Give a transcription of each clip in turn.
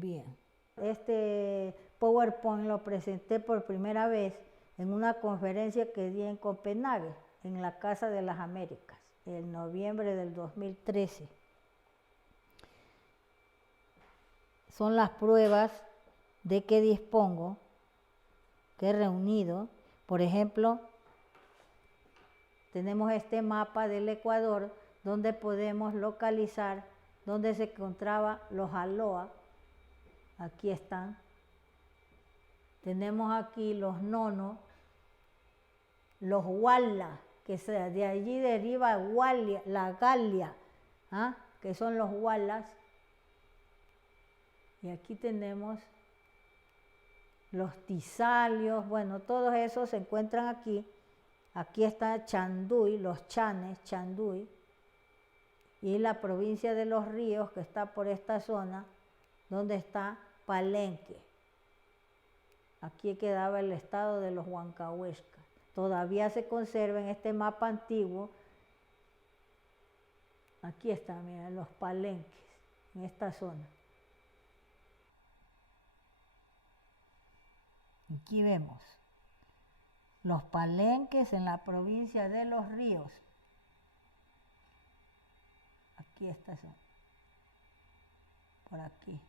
Bien, este PowerPoint lo presenté por primera vez en una conferencia que di en Copenhague, en la Casa de las Américas, en noviembre del 2013. Son las pruebas de que dispongo, que he reunido. Por ejemplo, tenemos este mapa del Ecuador donde podemos localizar donde se encontraban los aloa. Aquí están. Tenemos aquí los nonos, los huallas, que de allí deriva Wallia, la Galia, ¿ah? Que son los huallas. Y aquí tenemos los tisalios, bueno, todos esos se encuentran aquí. Aquí está Chanduy, los chanes, Chanduy, y la provincia de Los Ríos, que está por esta zona, donde está Palenque. Aquí quedaba el estado de los Huancahuescas. Todavía se conserva en este mapa antiguo. Aquí están, miren, los palenques, en esta zona. Aquí vemos los palenques en la provincia de Los Ríos. Aquí está eso. Por aquí.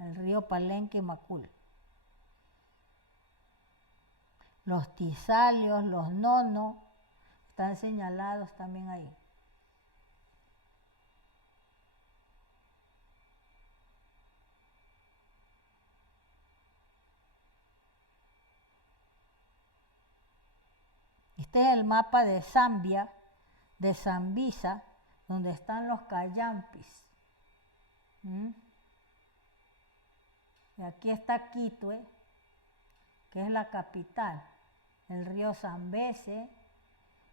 El río Palenque y Macul. Los tisalios, los nonos, están señalados también ahí. Este es el mapa de Zambia, de Zambisa, donde están los cayampis. Y aquí está Quito, que es la capital, el río Zambeze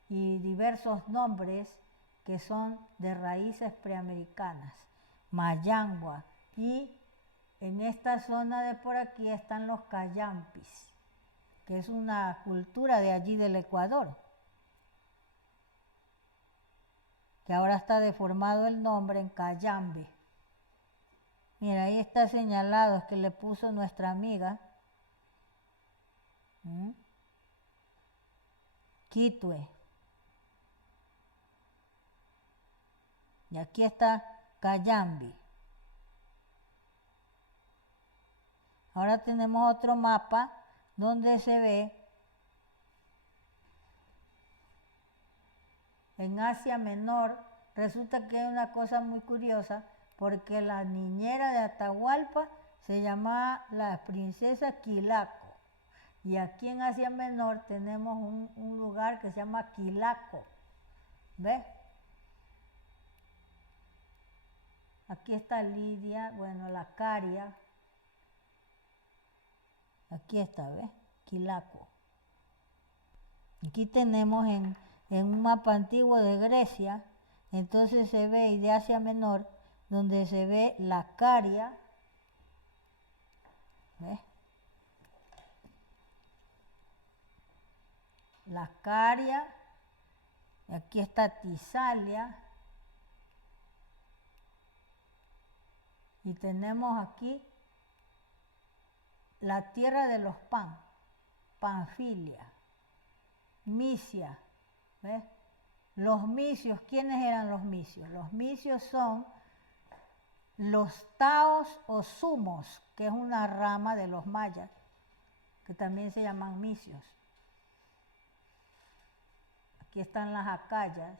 y diversos nombres que son de raíces preamericanas, Mayangua, y en esta zona de por aquí están los cayampis, que es una cultura de allí del Ecuador, que ahora está deformado el nombre en Cayambe. Mira, ahí está señalado, es que le puso nuestra amiga. Quitue. Y aquí está Cayambe. Ahora tenemos otro mapa donde se ve en Asia Menor. Resulta que hay una cosa muy curiosa, porque la niñera de Atahualpa se llamaba la princesa Quilaco. Y aquí en Asia Menor tenemos un lugar que se llama Quilaco. ¿Ves? Aquí está Lidia, bueno, la Caria. Aquí está, ¿ves? Quilaco. Aquí tenemos en un mapa antiguo de Grecia, entonces se ve, y de Asia Menor, donde se ve la Caria. ¿Ves? La Caria. Y aquí está Tisalia. Y tenemos aquí la tierra de los Panfilia, Misia. ¿Ves? Los misios, ¿quiénes eran los misios? Los misios son los taos o sumos, que es una rama de los mayas, que también se llaman misios. Aquí están las acayas.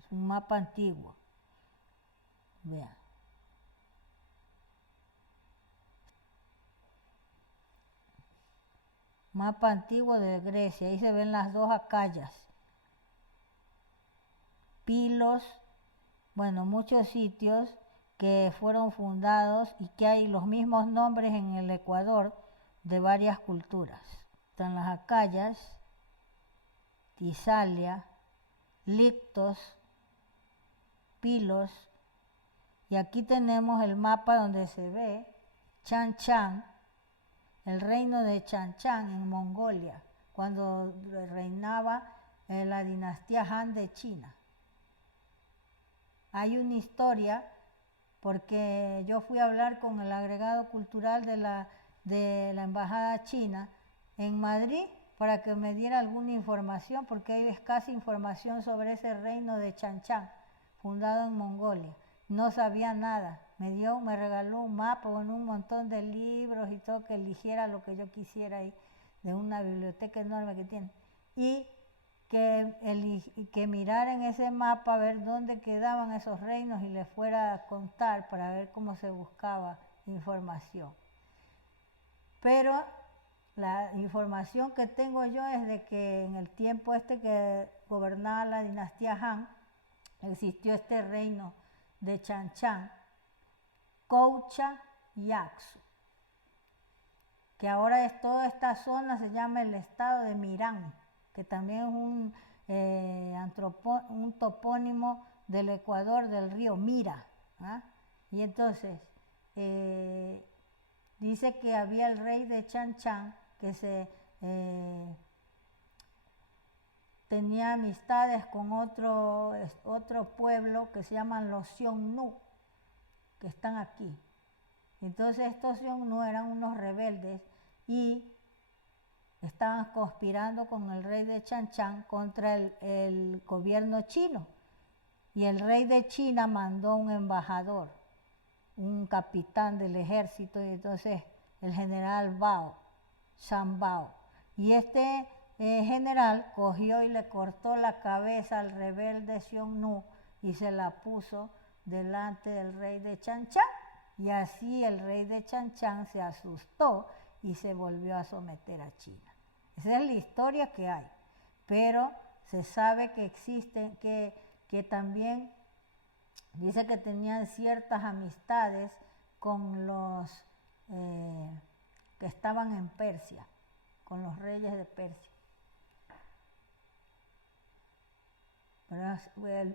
Es un mapa antiguo. Vean. Mapa antiguo de Grecia. Ahí se ven las dos acayas. Pilos, bueno, muchos sitios que fueron fundados y que hay los mismos nombres en el Ecuador de varias culturas. Están las acayas, Tisalia, Lictos, Pilos, y aquí tenemos el mapa donde se ve Chan Chan, el reino de Chan Chan en Mongolia, cuando reinaba la dinastía Han de China. hay una historia, porque yo fui a hablar con el agregado cultural de la Embajada China en Madrid para que me diera alguna información, porque hay escasa información sobre ese reino de Chan Chan, fundado en Mongolia. No sabía nada. Me regaló un mapa con un montón de libros y todo, que eligiera lo que yo quisiera ahí, de una biblioteca enorme que tiene. Y que mirara en ese mapa a ver dónde quedaban esos reinos y le fuera a contar para ver cómo se buscaba información. Pero la información que tengo yo es de que en el tiempo que gobernaba la dinastía Han, existió este reino de Chan Chan, Koucha y Aksu, que ahora toda esta zona se llama el estado de Mirán, que también es un topónimo del Ecuador, del río Mira. Y entonces dice que había el rey de Chan Chan que tenía amistades con otro pueblo que se llaman los Xiongnu, que están aquí. Entonces estos Xiongnu eran unos rebeldes y estaban conspirando con el rey de Chan Chan contra el gobierno chino. Y el rey de China mandó un embajador, un capitán del ejército, y entonces el general Shan Bao. Y este general cogió y le cortó la cabeza al rebelde Xiongnu y se la puso delante del rey de Chan Chan. Y así el rey de Chan Chan se asustó y se volvió a someter a China. Esa es la historia que hay, pero se sabe que existen, que también dice que tenían ciertas amistades con los que estaban en Persia, con los reyes de Persia. Pero es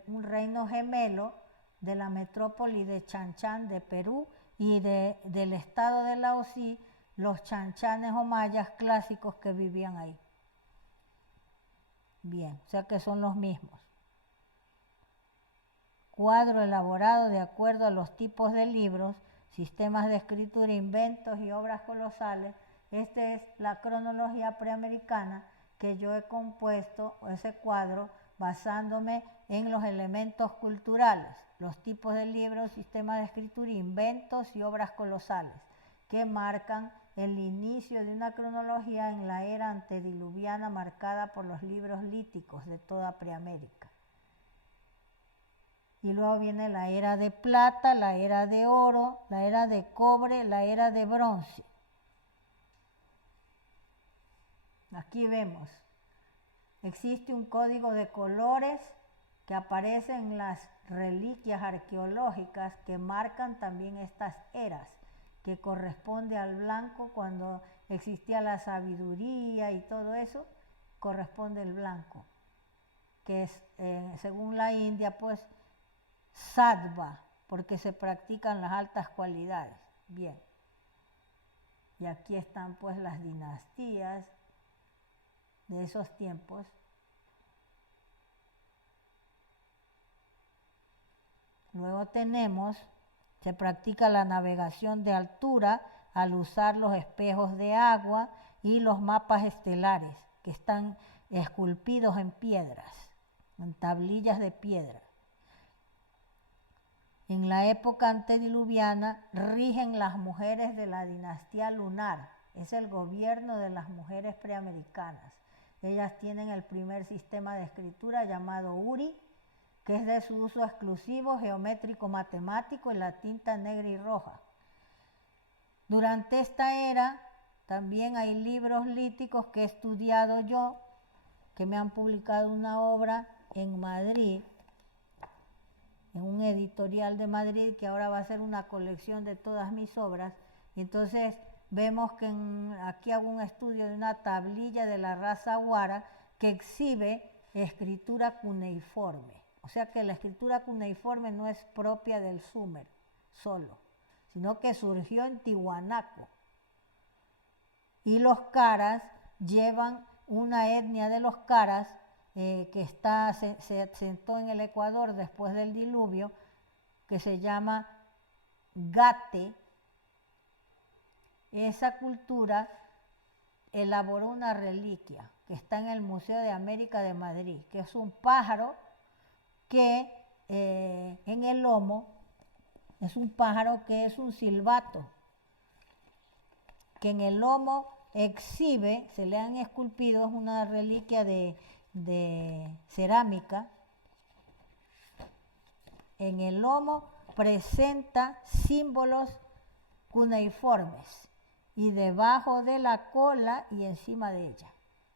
un reino gemelo de la metrópoli de Chan Chan de Perú y del estado de Laosí, los chanchanes o mayas clásicos que vivían ahí. Bien, o sea que son los mismos. Cuadro elaborado de acuerdo a los tipos de libros, sistemas de escritura, inventos y obras colosales. Esta es la cronología preamericana que yo he compuesto, ese cuadro, basándome en los elementos culturales, los tipos de libros, sistemas de escritura, inventos y obras colosales, que marcan el inicio de una cronología en la era antediluviana marcada por los libros líticos de toda Preamérica. Y luego viene la era de plata, la era de oro, la era de cobre, la era de bronce. Aquí vemos, existe un código de colores que aparece en las reliquias arqueológicas que marcan también estas eras, que corresponde al blanco cuando existía la sabiduría y todo eso, corresponde el blanco, que es, según la India, pues, sattva, porque se practican las altas cualidades. Bien. Y aquí están pues las dinastías de esos tiempos. Luego se practica la navegación de altura al usar los espejos de agua y los mapas estelares, que están esculpidos en piedras, en tablillas de piedra. En la época antediluviana rigen las mujeres de la dinastía lunar, es el gobierno de las mujeres preamericanas. Ellas tienen el primer sistema de escritura llamado Uri, que es de su uso exclusivo, geométrico matemático y la tinta negra y roja. Durante esta era también hay libros líticos que he estudiado yo, que me han publicado una obra en Madrid, en un editorial de Madrid, que ahora va a ser una colección de todas mis obras. Y entonces vemos que aquí hago un estudio de una tablilla de la raza Huara que exhibe escritura cuneiforme. O sea que la escritura cuneiforme no es propia del Sumer solo, sino que surgió en Tiwanaku. Y los caras llevan una etnia de los caras que se asentó en el Ecuador después del diluvio, que se llama Gate, esa cultura elaboró una reliquia que está en el Museo de América de Madrid, que es un pájaro que en el lomo es un pájaro que es un silbato, que en el lomo exhibe, se le han esculpido, es una reliquia de cerámica. En el lomo presenta símbolos cuneiformes y debajo de la cola y encima de ella.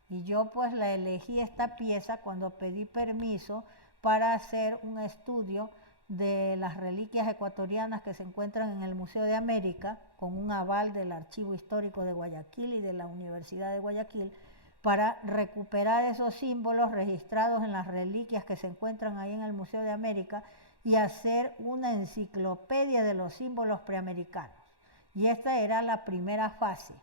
Y yo pues la elegí esta pieza cuando pedí permiso para hacer un estudio de las reliquias ecuatorianas que se encuentran en el Museo de América, con un aval del Archivo Histórico de Guayaquil y de la Universidad de Guayaquil, para recuperar esos símbolos registrados en las reliquias que se encuentran ahí en el Museo de América y hacer una enciclopedia de los símbolos preamericanos. Y esta era la primera fase,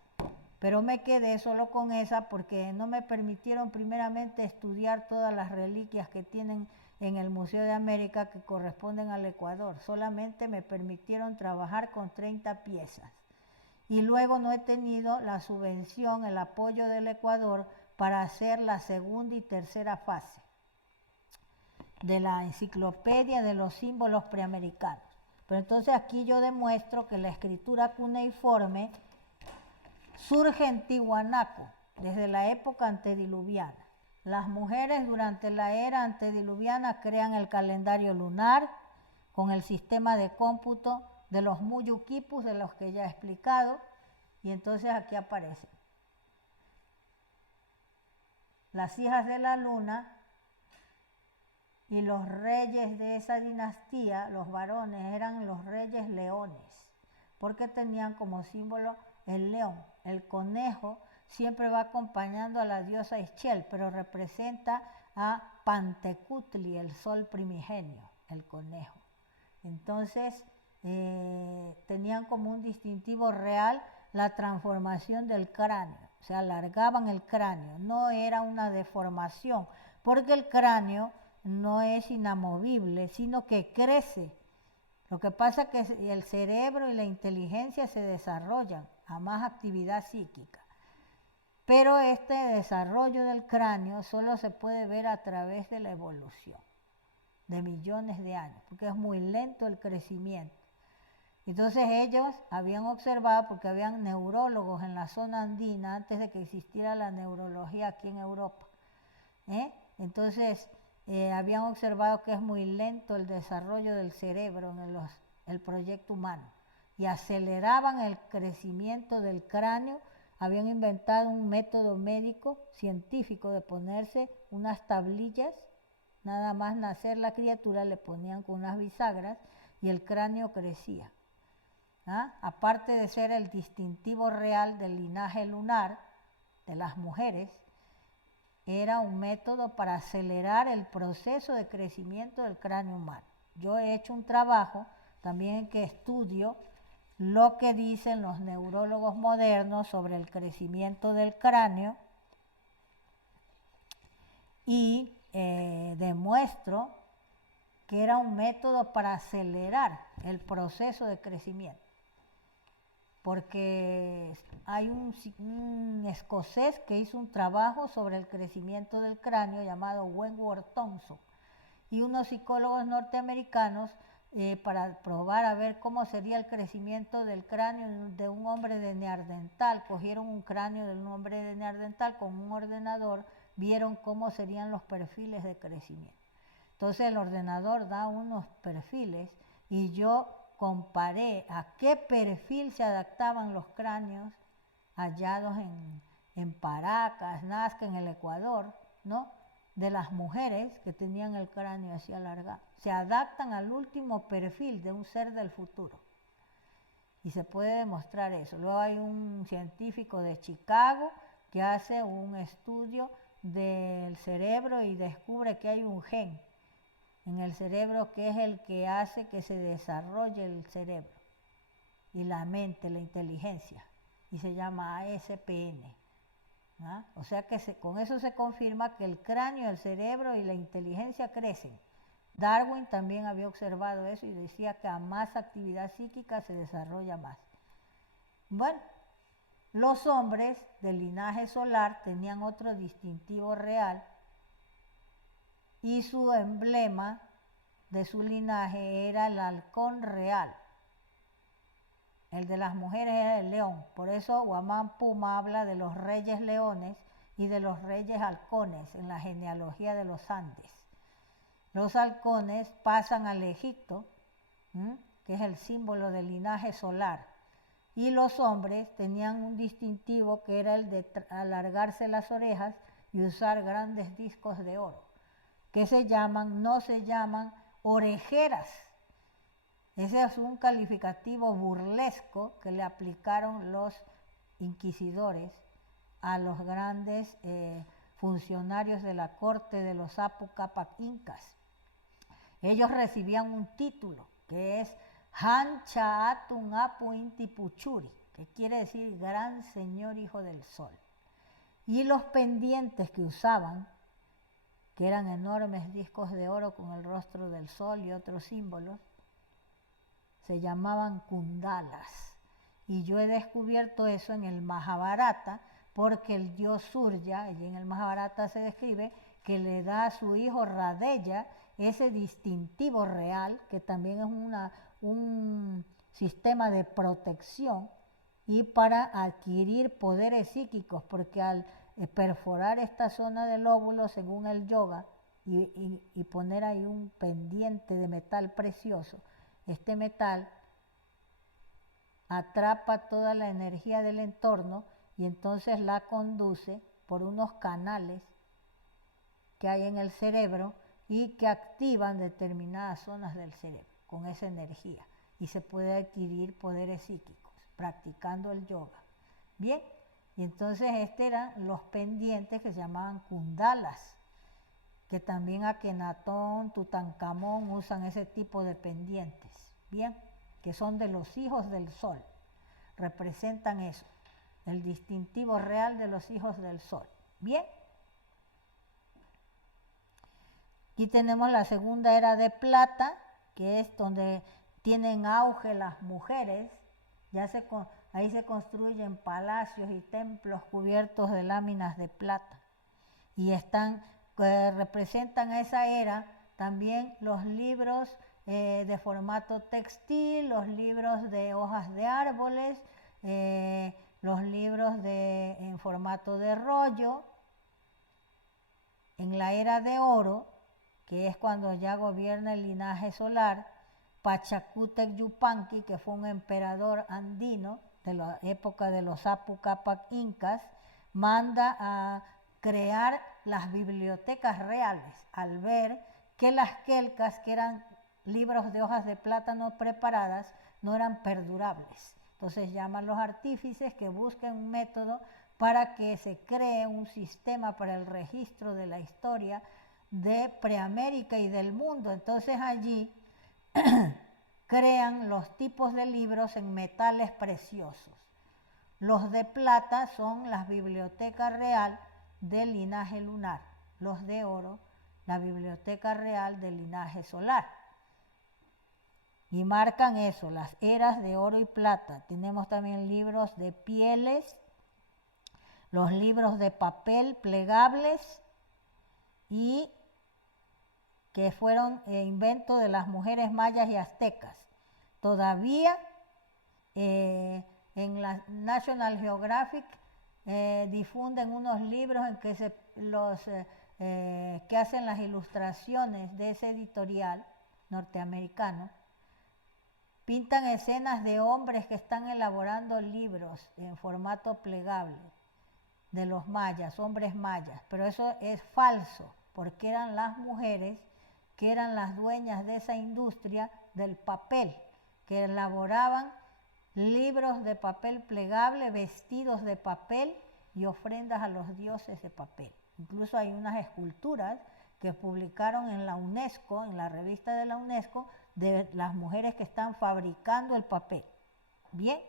pero me quedé solo con esa porque no me permitieron primeramente estudiar todas las reliquias que tienen en el Museo de América que corresponden al Ecuador. Solamente me permitieron trabajar con 30 piezas. Y luego no he tenido la subvención, el apoyo del Ecuador para hacer la segunda y tercera fase de la enciclopedia de los símbolos preamericanos. Pero entonces aquí yo demuestro que la escritura cuneiforme surge en Tiwanaku, desde la época antediluviana. Las mujeres durante la era antediluviana crean el calendario lunar con el sistema de cómputo de los Muyuquipus, de los que ya he explicado, y entonces aquí aparecen las hijas de la luna y los reyes de esa dinastía, los varones, eran los reyes leones, porque tenían como símbolo el león. El conejo siempre va acompañando a la diosa Ixchel, pero representa a Pantecutli, el sol primigenio, el conejo. Entonces, tenían como un distintivo real la transformación del cráneo, o sea, alargaban el cráneo, no era una deformación, porque el cráneo no es inamovible, sino que crece. Lo que pasa es que el cerebro y la inteligencia se desarrollan a más actividad psíquica. Pero este desarrollo del cráneo solo se puede ver a través de la evolución de millones de años, porque es muy lento el crecimiento. Entonces ellos habían observado, porque habían neurólogos en la zona andina antes de que existiera la neurología aquí en Europa. Entonces habían observado que es muy lento el desarrollo del cerebro en el proyecto humano y aceleraban el crecimiento del cráneo. Habían inventado un método médico científico de ponerse unas tablillas, nada más nacer la criatura le ponían con unas bisagras y el cráneo crecía. Aparte de ser el distintivo real del linaje lunar de las mujeres, era un método para acelerar el proceso de crecimiento del cráneo humano. Yo he hecho un trabajo también que estudio lo que dicen los neurólogos modernos sobre el crecimiento del cráneo y demuestro que era un método para acelerar el proceso de crecimiento. Porque hay un escocés que hizo un trabajo sobre el crecimiento del cráneo llamado Wentworth Thompson y unos psicólogos norteamericanos para probar a ver cómo sería el crecimiento del cráneo de un hombre de neandertal. Cogieron un cráneo de un hombre de neandertal con un ordenador, vieron cómo serían los perfiles de crecimiento. Entonces el ordenador da unos perfiles y yo comparé a qué perfil se adaptaban los cráneos hallados en Paracas, Nazca, en el Ecuador, ¿no?, de las mujeres que tenían el cráneo así alargado. Se adaptan al último perfil de un ser del futuro. Y se puede demostrar eso. Luego hay un científico de Chicago que hace un estudio del cerebro y descubre que hay un gen en el cerebro que es el que hace que se desarrolle el cerebro y la mente, la inteligencia, y se llama ASPN. O sea que con eso se confirma que el cráneo, el cerebro y la inteligencia crecen, Darwin también había observado eso y decía que a más actividad psíquica se desarrolla más. Bueno, los hombres del linaje solar tenían otro distintivo real y su emblema de su linaje era el halcón real. El de las mujeres era el león. Por eso Guamán Puma habla de los reyes leones y de los reyes halcones en la genealogía de los Andes. Los halcones pasan al Egipto, que es el símbolo del linaje solar. Y los hombres tenían un distintivo que era el de alargarse las orejas y usar grandes discos de oro, que no se llaman orejeras. Ese es un calificativo burlesco que le aplicaron los inquisidores a los grandes funcionarios de la corte de los Apu Capac Incas. Ellos recibían un título que es Han Chaatun Apu Inti Puchuri, que quiere decir gran señor hijo del sol. Y los pendientes que usaban, que eran enormes discos de oro con el rostro del sol y otros símbolos, se llamaban kundalas. Y yo he descubierto eso en el Mahabharata, porque el dios Surya, allí en el Mahabharata se describe que le da a su hijo Radeya ese distintivo real, que también es un sistema de protección y para adquirir poderes psíquicos, porque al perforar esta zona del óvulo, según el yoga, y poner ahí un pendiente de metal precioso, este metal atrapa toda la energía del entorno y entonces la conduce por unos canales que hay en el cerebro y que activan determinadas zonas del cerebro con esa energía y se puede adquirir poderes psíquicos practicando el yoga. Bien, y entonces eran los pendientes que se llamaban kundalas, que también Akenatón, Tutankamón usan ese tipo de pendientes, bien, que son de los hijos del sol, representan eso, el distintivo real de los hijos del sol, bien. Aquí tenemos la segunda era de plata, que es donde tienen auge las mujeres, ahí se construyen palacios y templos cubiertos de láminas de plata. Y representan a esa era también los libros de formato textil, los libros de hojas de árboles, los libros en formato de rollo. En la era de oro, que es cuando ya gobierna el linaje solar, Pachacútec Yupanqui, que fue un emperador andino de la época de los Apu Capac Incas, manda a crear las bibliotecas reales al ver que las quelcas, que eran libros de hojas de plátano preparadas, no eran perdurables. Entonces llaman a los artífices que busquen un método para que se cree un sistema para el registro de la historia de Preamérica y del mundo. Entonces allí crean los tipos de libros en metales preciosos. Los de plata son las bibliotecas real del linaje lunar, los de oro, la biblioteca real del linaje solar. Y marcan eso, las eras de oro y plata. Tenemos también libros de pieles, los libros de papel plegables y que fueron inventos de las mujeres mayas y aztecas. Todavía en la National Geographic difunden unos libros en que que hacen las ilustraciones de ese editorial norteamericano, pintan escenas de hombres que están elaborando libros en formato plegable de los mayas, hombres mayas, pero eso es falso, porque eran las mujeres que eran las dueñas de esa industria del papel, que elaboraban libros de papel plegable, vestidos de papel y ofrendas a los dioses de papel. Incluso hay unas esculturas que publicaron en la UNESCO, en la revista de la UNESCO, de las mujeres que están fabricando el papel. Bien.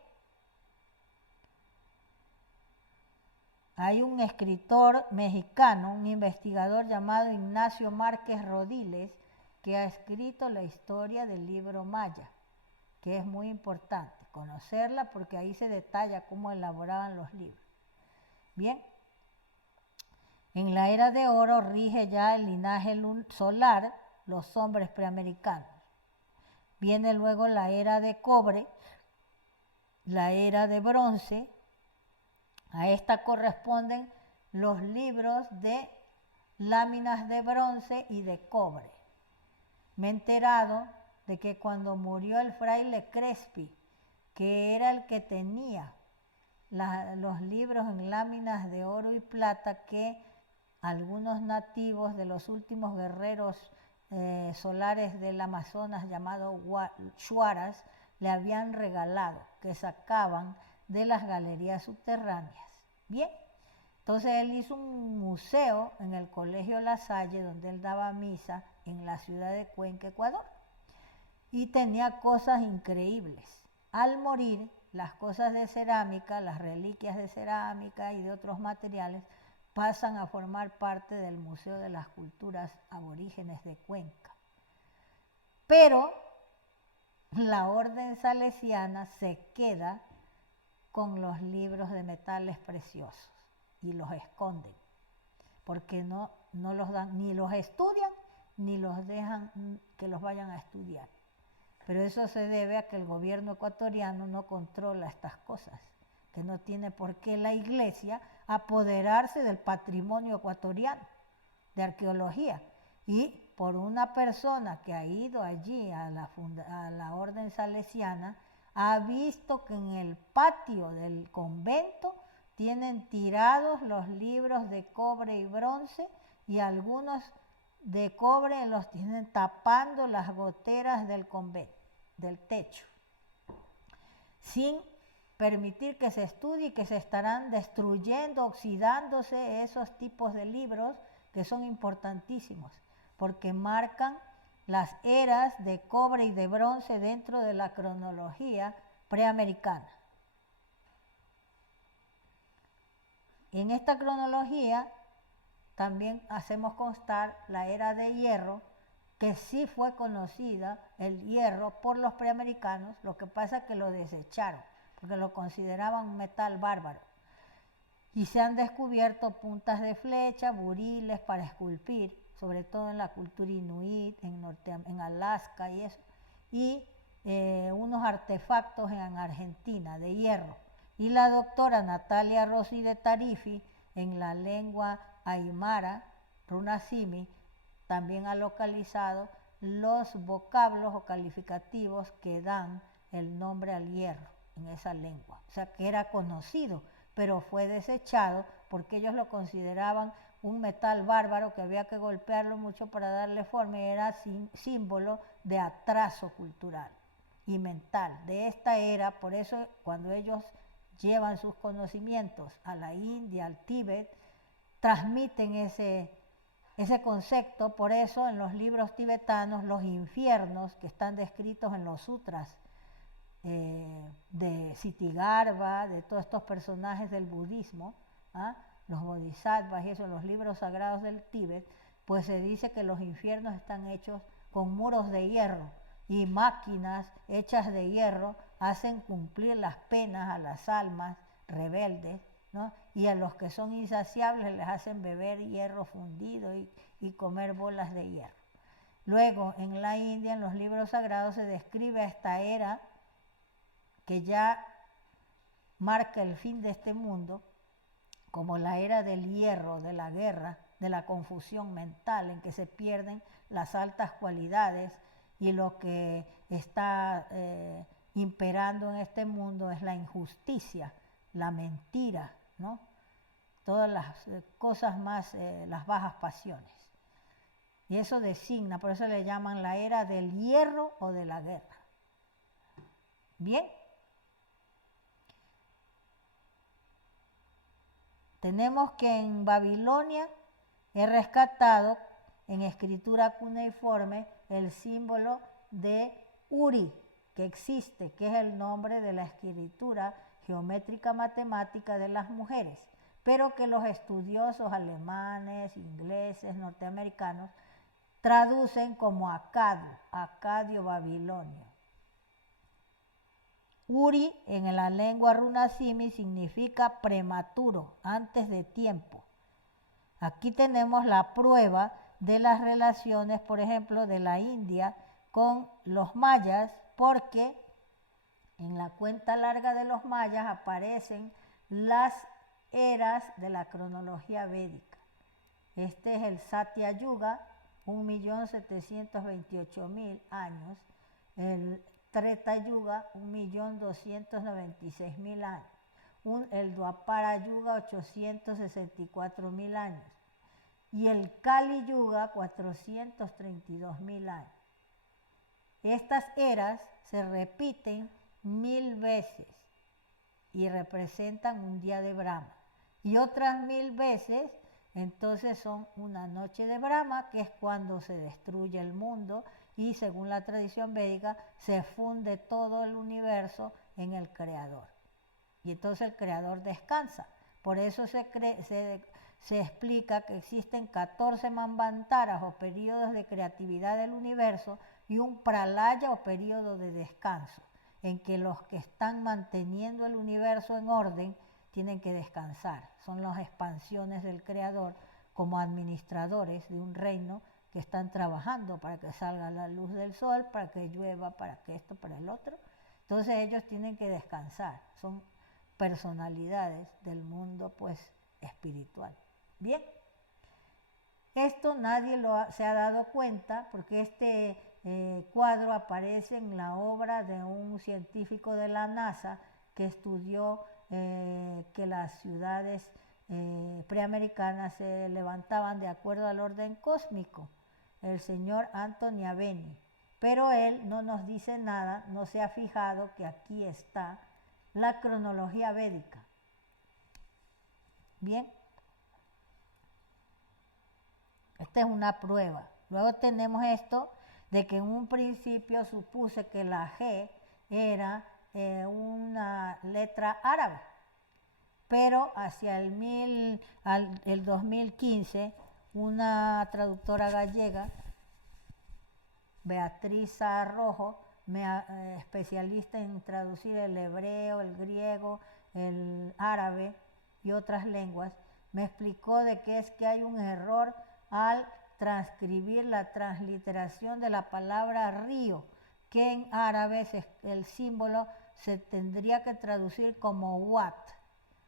Hay un escritor mexicano, un investigador llamado Ignacio Márquez Rodiles, que ha escrito la historia del libro maya, que es muy importante conocerla porque ahí se detalla cómo elaboraban los libros. Bien, en la era de oro rige ya el linaje solar, los hombres preamericanos. Viene luego la era de cobre, la era de bronce. A esta corresponden los libros de láminas de bronce y de cobre. Me he enterado de que cuando murió el fraile Crespi, que era el que tenía los libros en láminas de oro y plata que algunos nativos de los últimos guerreros solares del Amazonas llamados Shuaras le habían regalado, que sacaban de las galerías subterráneas. Bien, entonces él hizo un museo en el Colegio La Salle, donde él daba misa en la ciudad de Cuenca, Ecuador, y tenía cosas increíbles. Al morir, las cosas de cerámica, las reliquias de cerámica y de otros materiales pasan a formar parte del Museo de las Culturas Aborígenes de Cuenca. Pero la orden salesiana se queda con los libros de metales preciosos y los esconden, porque no los dan, ni los estudian, ni los dejan que los vayan a estudiar. Pero eso se debe a que el gobierno ecuatoriano no controla estas cosas, que no tiene por qué la iglesia apoderarse del patrimonio ecuatoriano de arqueología. Y por una persona que ha ido allí a la orden salesiana, ha visto que en el patio del convento tienen tirados los libros de cobre y bronce, y algunos de cobre los tienen tapando las goteras del convento, del techo, sin permitir que se estudie, y que se estarán destruyendo, oxidándose esos tipos de libros que son importantísimos, porque marcan las eras de cobre y de bronce dentro de la cronología preamericana. En esta cronología también hacemos constar la era de hierro, que sí fue conocida, el hierro, por los preamericanos. Lo que pasa es que lo desecharon, porque lo consideraban un metal bárbaro. Y se han descubierto puntas de flecha, buriles para esculpir, sobre todo en la cultura inuit, en Alaska y eso, y unos artefactos en Argentina de hierro. Y la doctora Natalia Rossi de Tarifi, en la lengua aymara, runasimi, también ha localizado los vocablos o calificativos que dan el nombre al hierro en esa lengua. O sea, que era conocido, pero fue desechado porque ellos lo consideraban un metal bárbaro que había que golpearlo mucho para darle forma, y era símbolo de atraso cultural y mental de esta era. Por eso cuando ellos llevan sus conocimientos a la India, al Tíbet, transmiten ese concepto. Por eso en los libros tibetanos los infiernos que están descritos en los sutras de Ksitigarbha, de todos estos personajes del budismo, los bodhisattvas y eso, los libros sagrados del Tíbet, pues se dice que los infiernos están hechos con muros de hierro, y máquinas hechas de hierro hacen cumplir las penas a las almas rebeldes, ¿no? Y a los que son insaciables les hacen beber hierro fundido y comer bolas de hierro. Luego, en la India, en los libros sagrados, se describe esta era que ya marca el fin de este mundo como la era del hierro, de la guerra, de la confusión mental, en que se pierden las altas cualidades, y lo que está imperando en este mundo es la injusticia, la mentira, ¿no? Todas las cosas más, las bajas pasiones. Y eso designa, por eso le llaman la era del hierro o de la guerra. Bien. Tenemos que en Babilonia he rescatado en escritura cuneiforme el símbolo de Uri, que existe, que es el nombre de la escritura geométrica matemática de las mujeres, pero que los estudiosos alemanes, ingleses, norteamericanos traducen como Acadio, Acadio babilonio. Uri en la lengua runasimi significa prematuro, antes de tiempo. Aquí tenemos la prueba de las relaciones, por ejemplo, de la India con los mayas, porque en la cuenta larga de los mayas aparecen las eras de la cronología védica. Este es el Satya Yuga, 1.728.000 años. El Treta Yuga, 1.296.000 años. El Dwapara Yuga, 864.000 años. Y el Kali Yuga, 432.000 años. Estas eras se repiten 1000 veces y representan un día de Brahma. Y otras 1000 veces, entonces son una noche de Brahma, que es cuando se destruye el mundo y según la tradición védica se funde todo el universo en el Creador. Y entonces el Creador descansa. Por eso se explica que existen 14 manvantaras o periodos de creatividad del universo y un pralaya o periodo de descanso, en que los que están manteniendo el universo en orden tienen que descansar. Son las expansiones del Creador como administradores de un reino que están trabajando para que salga la luz del sol, para que llueva, para que esto, para el otro. Entonces ellos tienen que descansar. Son personalidades del mundo pues espiritual. Bien, esto nadie se ha dado cuenta porque este cuadro aparece en la obra de un científico de la NASA que estudió que las ciudades preamericanas se levantaban de acuerdo al orden cósmico, el señor Anthony Aveni. Pero él no nos dice nada, no se ha fijado que aquí está la cronología védica. Bien, esta es una prueba. Luego tenemos esto de que en un principio supuse que la G era una letra árabe, pero hacia el 2015 una traductora gallega, Beatriz Arrojo, especialista en traducir el hebreo, el griego, el árabe y otras lenguas, me explicó de que es que hay un error al transcribir la transliteración de la palabra río, que en árabe el símbolo se tendría que traducir como wat,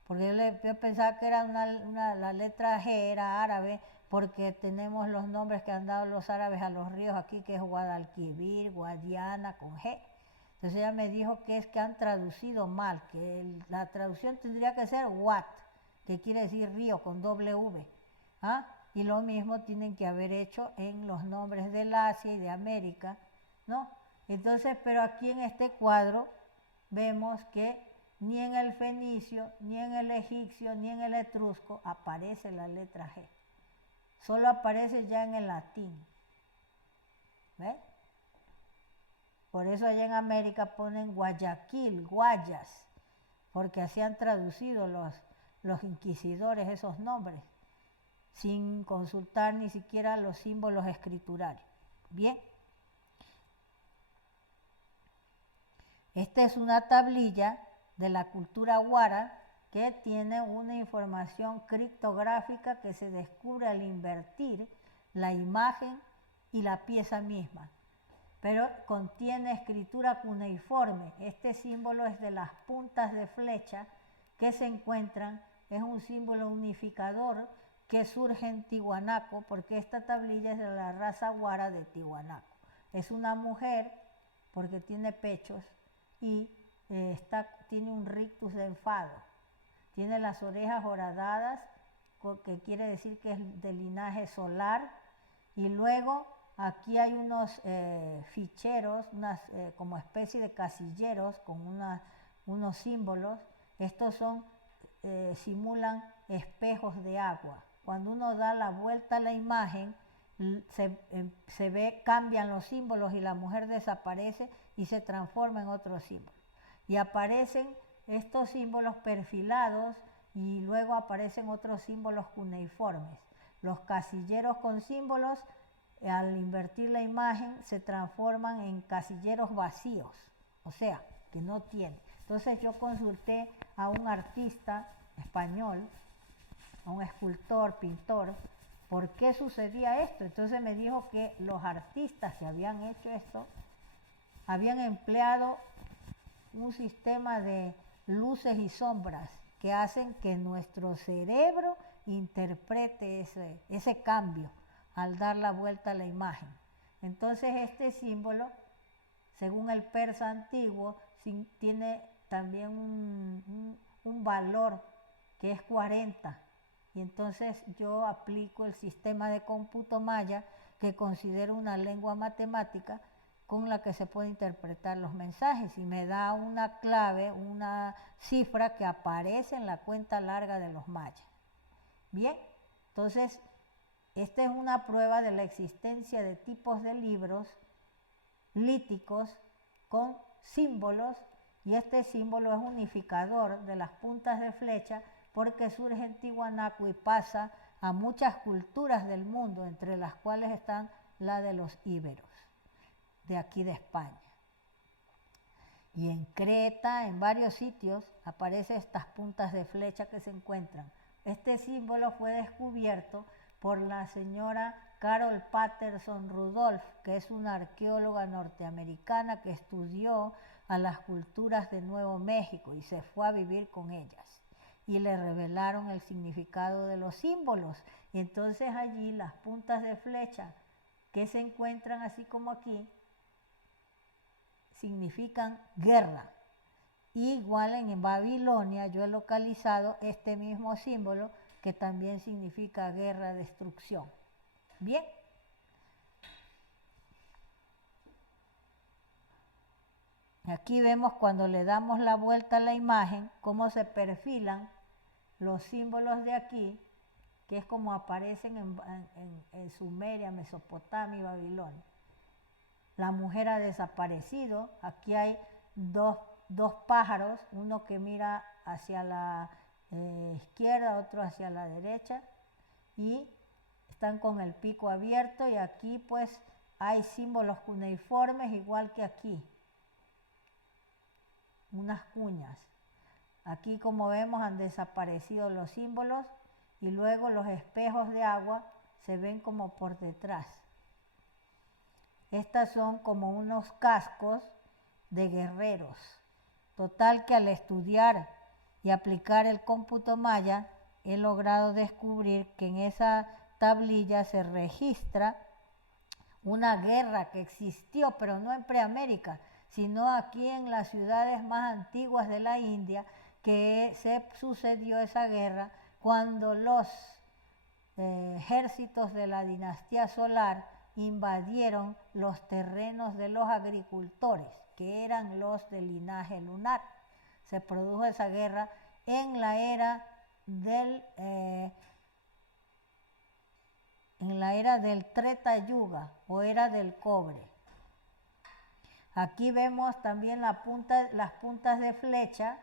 porque yo pensaba que era la letra G era árabe, porque tenemos los nombres que han dado los árabes a los ríos aquí, que es Guadalquivir, Guadiana, con G. Entonces ella me dijo que es que han traducido mal, que la traducción tendría que ser wat, que quiere decir río, con W. ¿Ah? Y lo mismo tienen que haber hecho en los nombres del Asia y de América, ¿no? Entonces, pero aquí en este cuadro vemos que ni en el fenicio, ni en el egipcio, ni en el etrusco aparece la letra G. Solo aparece ya en el latín. ¿Ves? Por eso allá en América ponen Guayaquil, Guayas, porque así han traducido los inquisidores esos nombres, sin consultar ni siquiera los símbolos escriturarios. Bien. Esta es una tablilla de la cultura Wara que tiene una información criptográfica que se descubre al invertir la imagen y la pieza misma, pero contiene escritura cuneiforme. Este símbolo es de las puntas de flecha que se encuentran, es un símbolo unificador que surge en Tiwanaku, porque esta tablilla es de la raza Wara de Tiwanaku. Es una mujer porque tiene pechos y tiene un rictus de enfado. Tiene las orejas horadadas, que quiere decir que es de linaje solar. Y luego aquí hay unos ficheros, como especie de casilleros con unos símbolos. Estos simulan espejos de agua. Cuando uno da la vuelta a la imagen, se ve, cambian los símbolos y la mujer desaparece y se transforma en otro símbolo. Y aparecen estos símbolos perfilados y luego aparecen otros símbolos cuneiformes. Los casilleros con símbolos al invertir la imagen se transforman en casilleros vacíos, o sea, que no tiene. Entonces yo consulté a un artista español, a un escultor, pintor, ¿por qué sucedía esto? Entonces me dijo que los artistas que habían hecho esto habían empleado un sistema de luces y sombras que hacen que nuestro cerebro interprete ese cambio al dar la vuelta a la imagen. Entonces este símbolo, según el persa antiguo, tiene también un valor que es 40. Y entonces yo aplico el sistema de cómputo maya, que considero una lengua matemática con la que se puede interpretar los mensajes, y me da una clave, una cifra que aparece en la cuenta larga de los mayas. Bien, entonces esta es una prueba de la existencia de tipos de libros líticos con símbolos, y este símbolo es unificador de las puntas de flecha porque surge en Tiwanaku y pasa a muchas culturas del mundo, entre las cuales están la de los íberos, de aquí de España. Y en Creta, en varios sitios, aparecen estas puntas de flecha que se encuentran. Este símbolo fue descubierto por la señora Carol Patterson Rudolph, que es una arqueóloga norteamericana que estudió a las culturas de Nuevo México y se fue a vivir con ellas. Y le revelaron el significado de los símbolos. Y entonces allí las puntas de flecha que se encuentran así como aquí significan guerra. Igual en Babilonia yo he localizado este mismo símbolo que también significa guerra, destrucción. Bien. Aquí vemos cuando le damos la vuelta a la imagen cómo se perfilan los símbolos de aquí, que es como aparecen en Sumeria, Mesopotamia y Babilonia. La mujer ha desaparecido. Aquí hay dos pájaros, uno que mira hacia la izquierda, otro hacia la derecha, y están con el pico abierto, y aquí pues hay símbolos cuneiformes igual que aquí, unas cuñas. Aquí, como vemos, han desaparecido los símbolos y luego los espejos de agua se ven como por detrás. Estas son como unos cascos de guerreros. Total que al estudiar y aplicar el cómputo maya, he logrado descubrir que en esa tablilla se registra una guerra que existió, pero no en Preamérica, sino aquí en las ciudades más antiguas de la India, que se sucedió esa guerra cuando los ejércitos de la dinastía solar invadieron los terrenos de los agricultores, que eran los del linaje lunar. Se produjo esa guerra en la era del Treta Yuga o era del cobre. Aquí vemos también las puntas de flecha,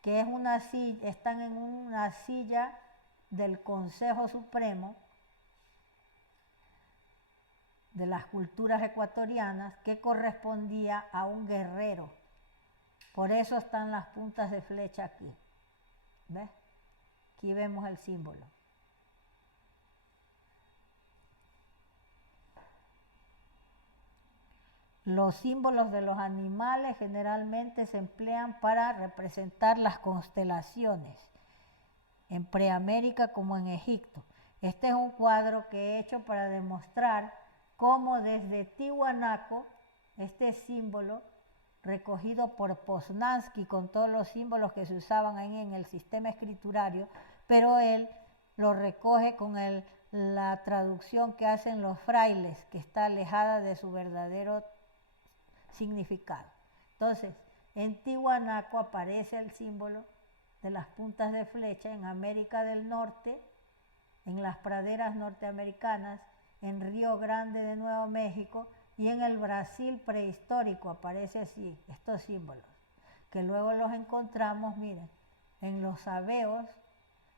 que es una silla, están en una silla del Consejo Supremo de las culturas ecuatorianas, que correspondía a un guerrero. Por eso están las puntas de flecha aquí. ¿Ves? Aquí vemos el símbolo. Los símbolos de los animales generalmente se emplean para representar las constelaciones, en Preamérica como en Egipto. Este es un cuadro que he hecho para demostrar cómo desde Tiwanaku, este símbolo recogido por Poznansky con todos los símbolos que se usaban ahí en el sistema escriturario, pero él lo recoge con la traducción que hacen los frailes, que está alejada de su verdadero significado. Entonces, en Tiwanaku aparece el símbolo de las puntas de flecha en América del Norte, en las praderas norteamericanas, en Río Grande de Nuevo México, y en el Brasil prehistórico aparece así, estos símbolos, que luego los encontramos, miren, en los sabeos,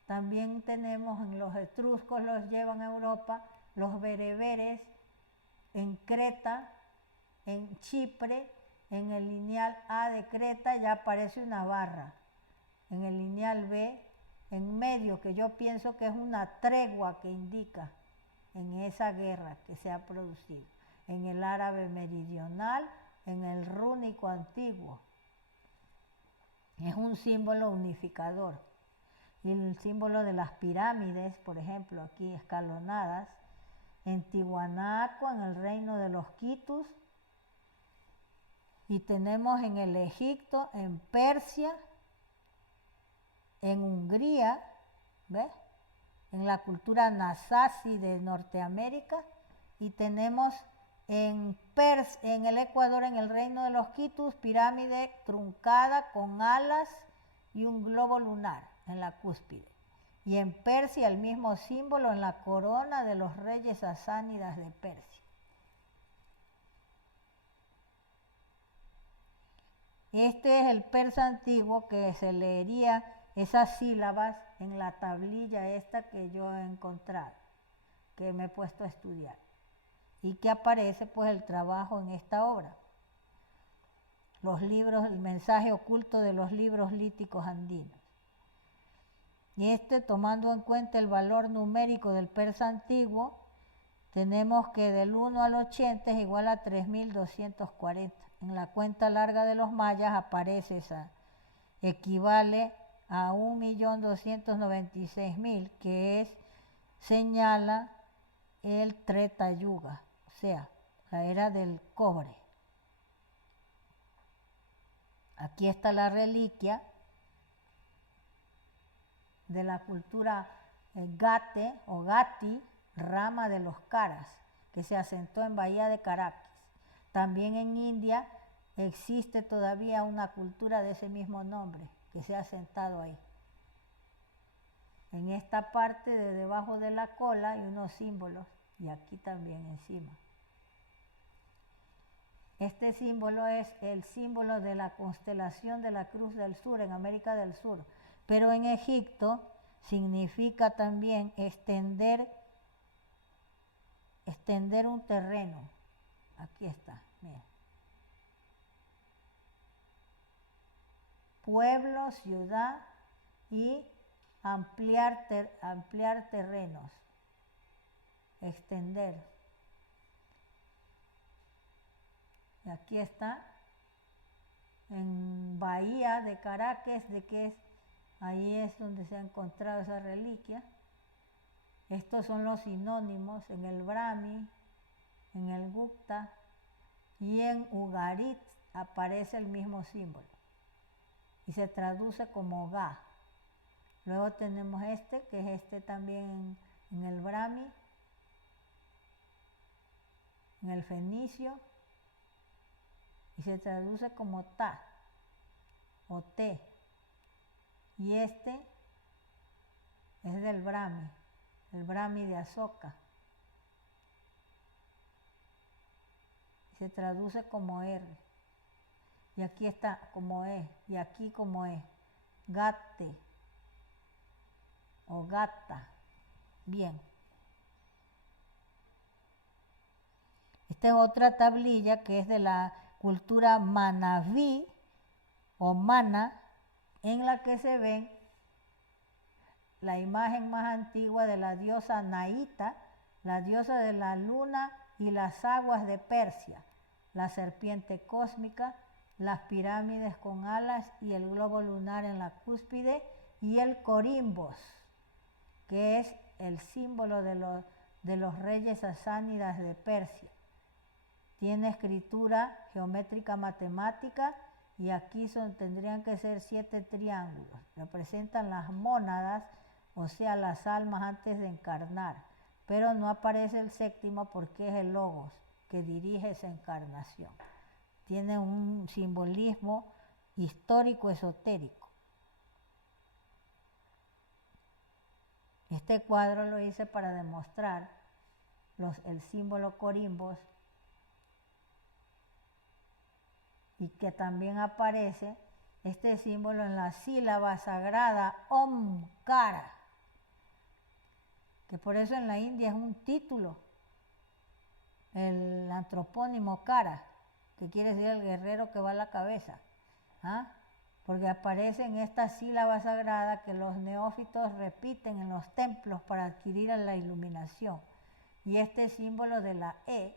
también tenemos en los etruscos, los llevan a Europa, los bereberes en Creta, en Chipre, en el lineal A de Creta ya aparece una barra. En el lineal B, en medio, que yo pienso que es una tregua que indica en esa guerra que se ha producido. En el árabe meridional, en el rúnico antiguo. Es un símbolo unificador. Y el símbolo de las pirámides, por ejemplo, aquí escalonadas, en Tiwanaku, en el reino de los Quitus, y tenemos en el Egipto, en Persia, en Hungría, ¿ves? En la cultura Nasazi de Norteamérica, y tenemos en el Ecuador, en el reino de los Quitus, pirámide truncada con alas y un globo lunar en la cúspide. Y en Persia el mismo símbolo en la corona de los reyes sasánidas de Persia. Este es el persa antiguo que se leería esas sílabas en la tablilla esta que yo he encontrado, que me he puesto a estudiar, y que aparece pues el trabajo en esta obra. Los libros, el mensaje oculto de los libros líticos andinos. Y tomando en cuenta el valor numérico del persa antiguo, tenemos que del 1 al 80 es igual a 3240. En la cuenta larga de los mayas aparece esa, equivale a 1.296.000, que señala el Treta Yuga, o sea, la era del cobre. Aquí está la reliquia de la cultura Gate o Gati, rama de los Caras, que se asentó en Bahía de Caracas. También en India existe todavía una cultura de ese mismo nombre, que se ha asentado ahí. En esta parte de debajo de la cola hay unos símbolos, y aquí también encima. Este símbolo es el símbolo de la constelación de la Cruz del Sur en América del Sur, pero en Egipto significa también extender un terreno. Aquí está, mira. Pueblo, ciudad y ampliar terrenos, extender. Y aquí está, en Bahía de Caracas, ahí es donde se ha encontrado esa reliquia. Estos son los sinónimos en el Brahmi, en el Gupta y en Ugarit aparece el mismo símbolo y se traduce como Ga. Luego tenemos que es también en el Brahmi, en el fenicio, y se traduce como Ta o Te. Y es del Brahmi, el Brahmi de Asoka. Se traduce como R. Y aquí está como E, y aquí como E. Gate o Gata. Bien. Esta es otra tablilla que es de la cultura Manaví o Mana, en la que se ven la imagen más antigua de la diosa Naita, la diosa de la luna y las aguas de Persia, la serpiente cósmica, las pirámides con alas y el globo lunar en la cúspide, y el corimbos, que es el símbolo de los reyes sasánidas de Persia. Tiene escritura geométrica matemática, y aquí tendrían que ser 7 triángulos. Representan las mónadas, o sea, las almas antes de encarnar. Pero no aparece el séptimo porque es el logos que dirige esa encarnación. Tiene un simbolismo histórico esotérico. Este cuadro lo hice para demostrar el símbolo corimbos, y que también aparece este símbolo en la sílaba sagrada Omkara, que por eso en la India es un título. el antropónimo Cara, que quiere decir el guerrero que va a la cabeza. ¿Ah? Porque aparecen estas sílabas sagradas que los neófitos repiten en los templos para adquirir la iluminación. Y este símbolo de la E,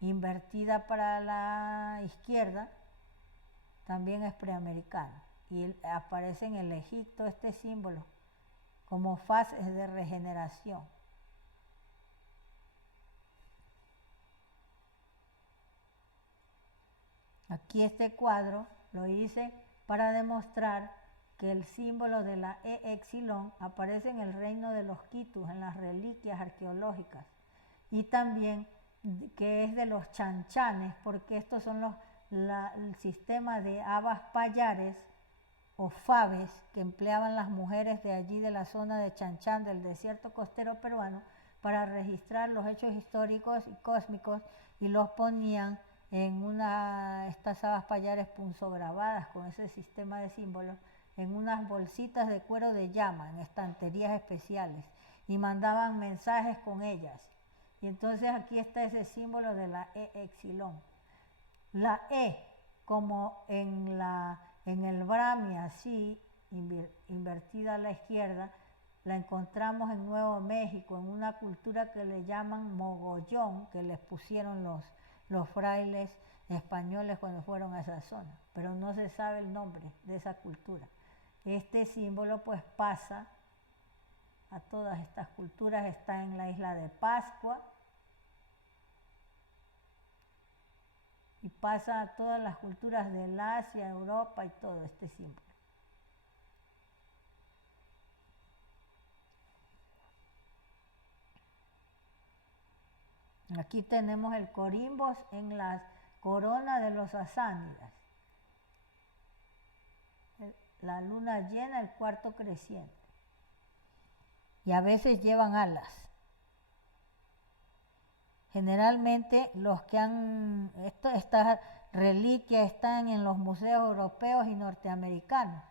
invertida para la izquierda, también es preamericano. Y aparece en el Egipto este símbolo como fases de regeneración. Aquí este cuadro lo hice para demostrar que el símbolo de la E Exilón aparece en el reino de los Quitus, en las reliquias arqueológicas, y también que es de los chanchanes, porque estos son el sistema de habas payares o faves que empleaban las mujeres de allí de la zona de Chanchán, del desierto costero peruano, para registrar los hechos históricos y cósmicos, y los ponían en estas habas payares punzograbadas con ese sistema de símbolos, en unas bolsitas de cuero de llama, en estanterías especiales, y mandaban mensajes con ellas. Y entonces aquí está ese símbolo de la E Exilón. La E, como en el Brahmi, así, invertida a la izquierda, la encontramos en Nuevo México, en una cultura que le llaman mogollón, que les pusieron los frailes españoles cuando fueron a esa zona, pero no se sabe el nombre de esa cultura. Este símbolo pues pasa a todas estas culturas, está en la isla de Pascua y pasa a todas las culturas del Asia, Europa y todo este símbolo. Aquí tenemos el corimbos en la corona de los asánidas. La luna llena, el cuarto creciente. Y a veces llevan alas. Generalmente los que estas reliquias están en los museos europeos y norteamericanos.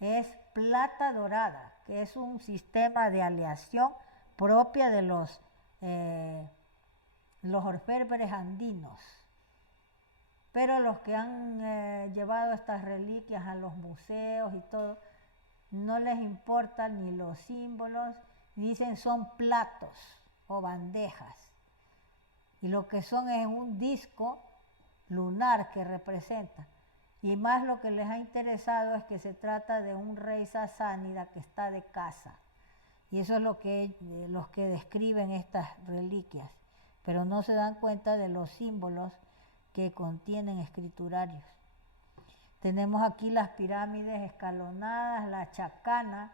Es plata dorada, que es un sistema de aleación propia de los orfebres andinos. Pero los que han llevado estas reliquias a los museos y todo, no les importan ni los símbolos, dicen son platos o bandejas. Y lo que son es un disco lunar que representa. Y más lo que les ha interesado es que se trata de un rey sasánida que está de caza. Y eso es los que describen estas reliquias. Pero no se dan cuenta de los símbolos que contienen escriturarios. Tenemos aquí las pirámides escalonadas, la chacana,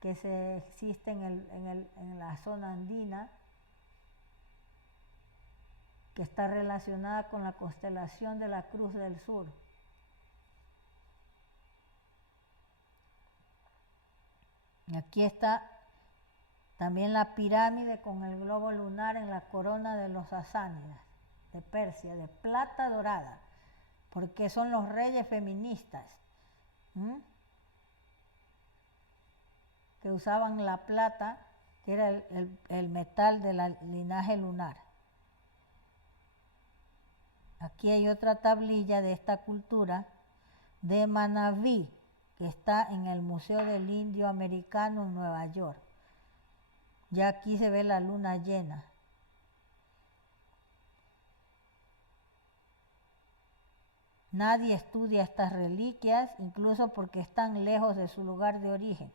que existe en la zona andina, que está relacionada con la constelación de la Cruz del Sur. Aquí está también la pirámide con el globo lunar en la corona de los asánidas de Persia, de plata dorada, porque son los reyes feministas que usaban la plata, que era el metal del linaje lunar. Aquí hay otra tablilla de esta cultura de Manabí, que está en el Museo del Indio Americano en Nueva York. Ya aquí se ve la luna llena. Nadie estudia estas reliquias, incluso porque están lejos de su lugar de origen.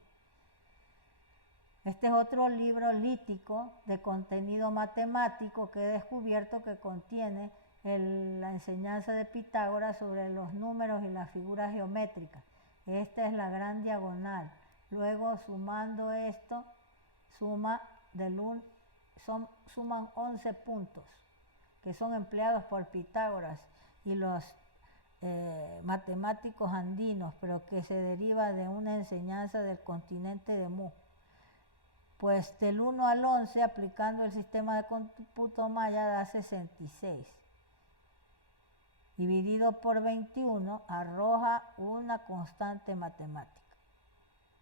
Este es otro libro lítico de contenido matemático que he descubierto que contiene la enseñanza de Pitágoras sobre los números y las figuras geométricas. Esta es la gran diagonal. Luego, sumando esto, suman 11 puntos que son empleados por Pitágoras y los matemáticos andinos, pero que se deriva de una enseñanza del continente de Mu. Pues del 1 al 11, aplicando el sistema de cómputo maya, da 66. Dividido por 21 arroja una constante matemática.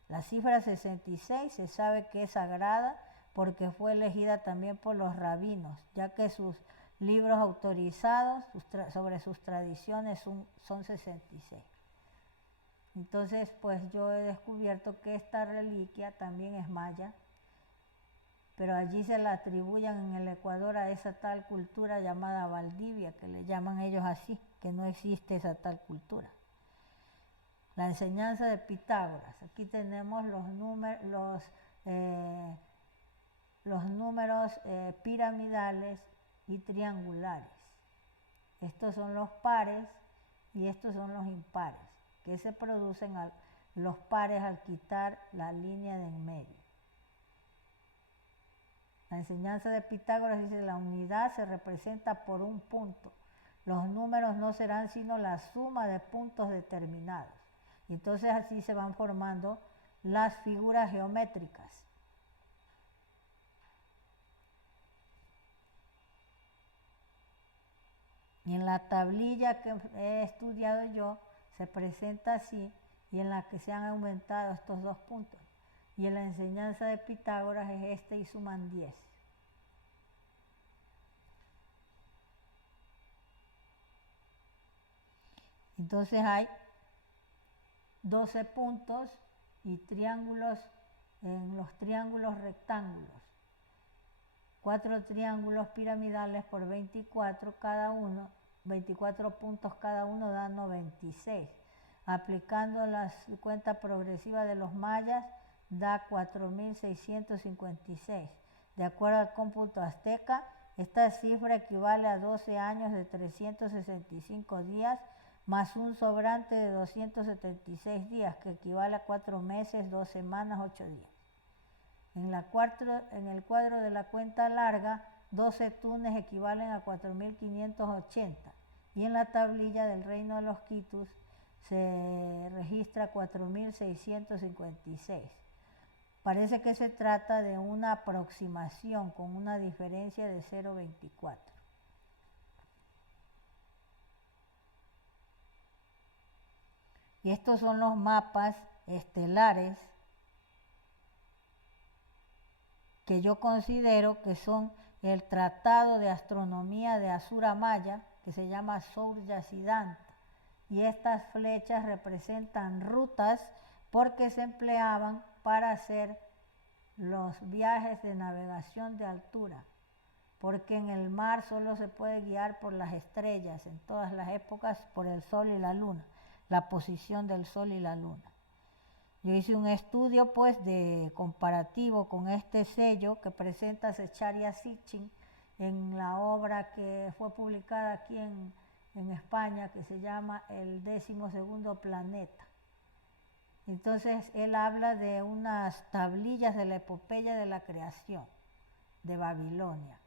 La cifra 66 se sabe que es sagrada porque fue elegida también por los rabinos, ya que sus libros autorizados sobre sus tradiciones son 66. Entonces, pues yo he descubierto que esta reliquia también es maya, pero allí se la atribuyen en el Ecuador a esa tal cultura llamada Valdivia, que le llaman ellos así, que no existe esa tal cultura. La enseñanza de Pitágoras. Aquí tenemos los números piramidales y triangulares. Estos son los pares y estos son los impares, que se producen los pares al quitar la línea de en medio. La enseñanza de Pitágoras dice: la unidad se representa por un punto. Los números no serán sino la suma de puntos determinados. Y entonces así se van formando las figuras geométricas. Y en la tablilla que he estudiado yo se presenta así, y en la que se han aumentado estos 2 puntos. Y en la enseñanza de Pitágoras es y suman 10. Entonces hay 12 puntos y triángulos en los triángulos rectángulos. 4 triángulos piramidales por 24 cada uno, 24 puntos cada uno dan 96. Aplicando la cuenta progresiva de los mayas da 4.656. De acuerdo al cómputo azteca, esta cifra equivale a 12 años de 365 días más un sobrante de 276 días, que equivale a 4 meses, 2 semanas, 8 días. En el cuadro de la cuenta larga, 12 tunes equivalen a 4.580. Y en la tablilla del reino de los quitus se registra 4.656. Parece que se trata de una aproximación con una diferencia de 0.24. Y estos son los mapas estelares que yo considero que son el Tratado de Astronomía de Asura Maya, que se llama Surya Siddhanta. Y estas flechas representan rutas porque se empleaban para hacer los viajes de navegación de altura, porque en el mar solo se puede guiar por las estrellas, en todas las épocas por el sol y la luna, la posición del sol y la luna. Yo hice un estudio pues de comparativo con este sello que presenta Zecharia Sitchin en la obra que fue publicada aquí en España, que se llama El 12º planeta. Entonces él habla de unas tablillas de la epopeya de la creación de Babilonia,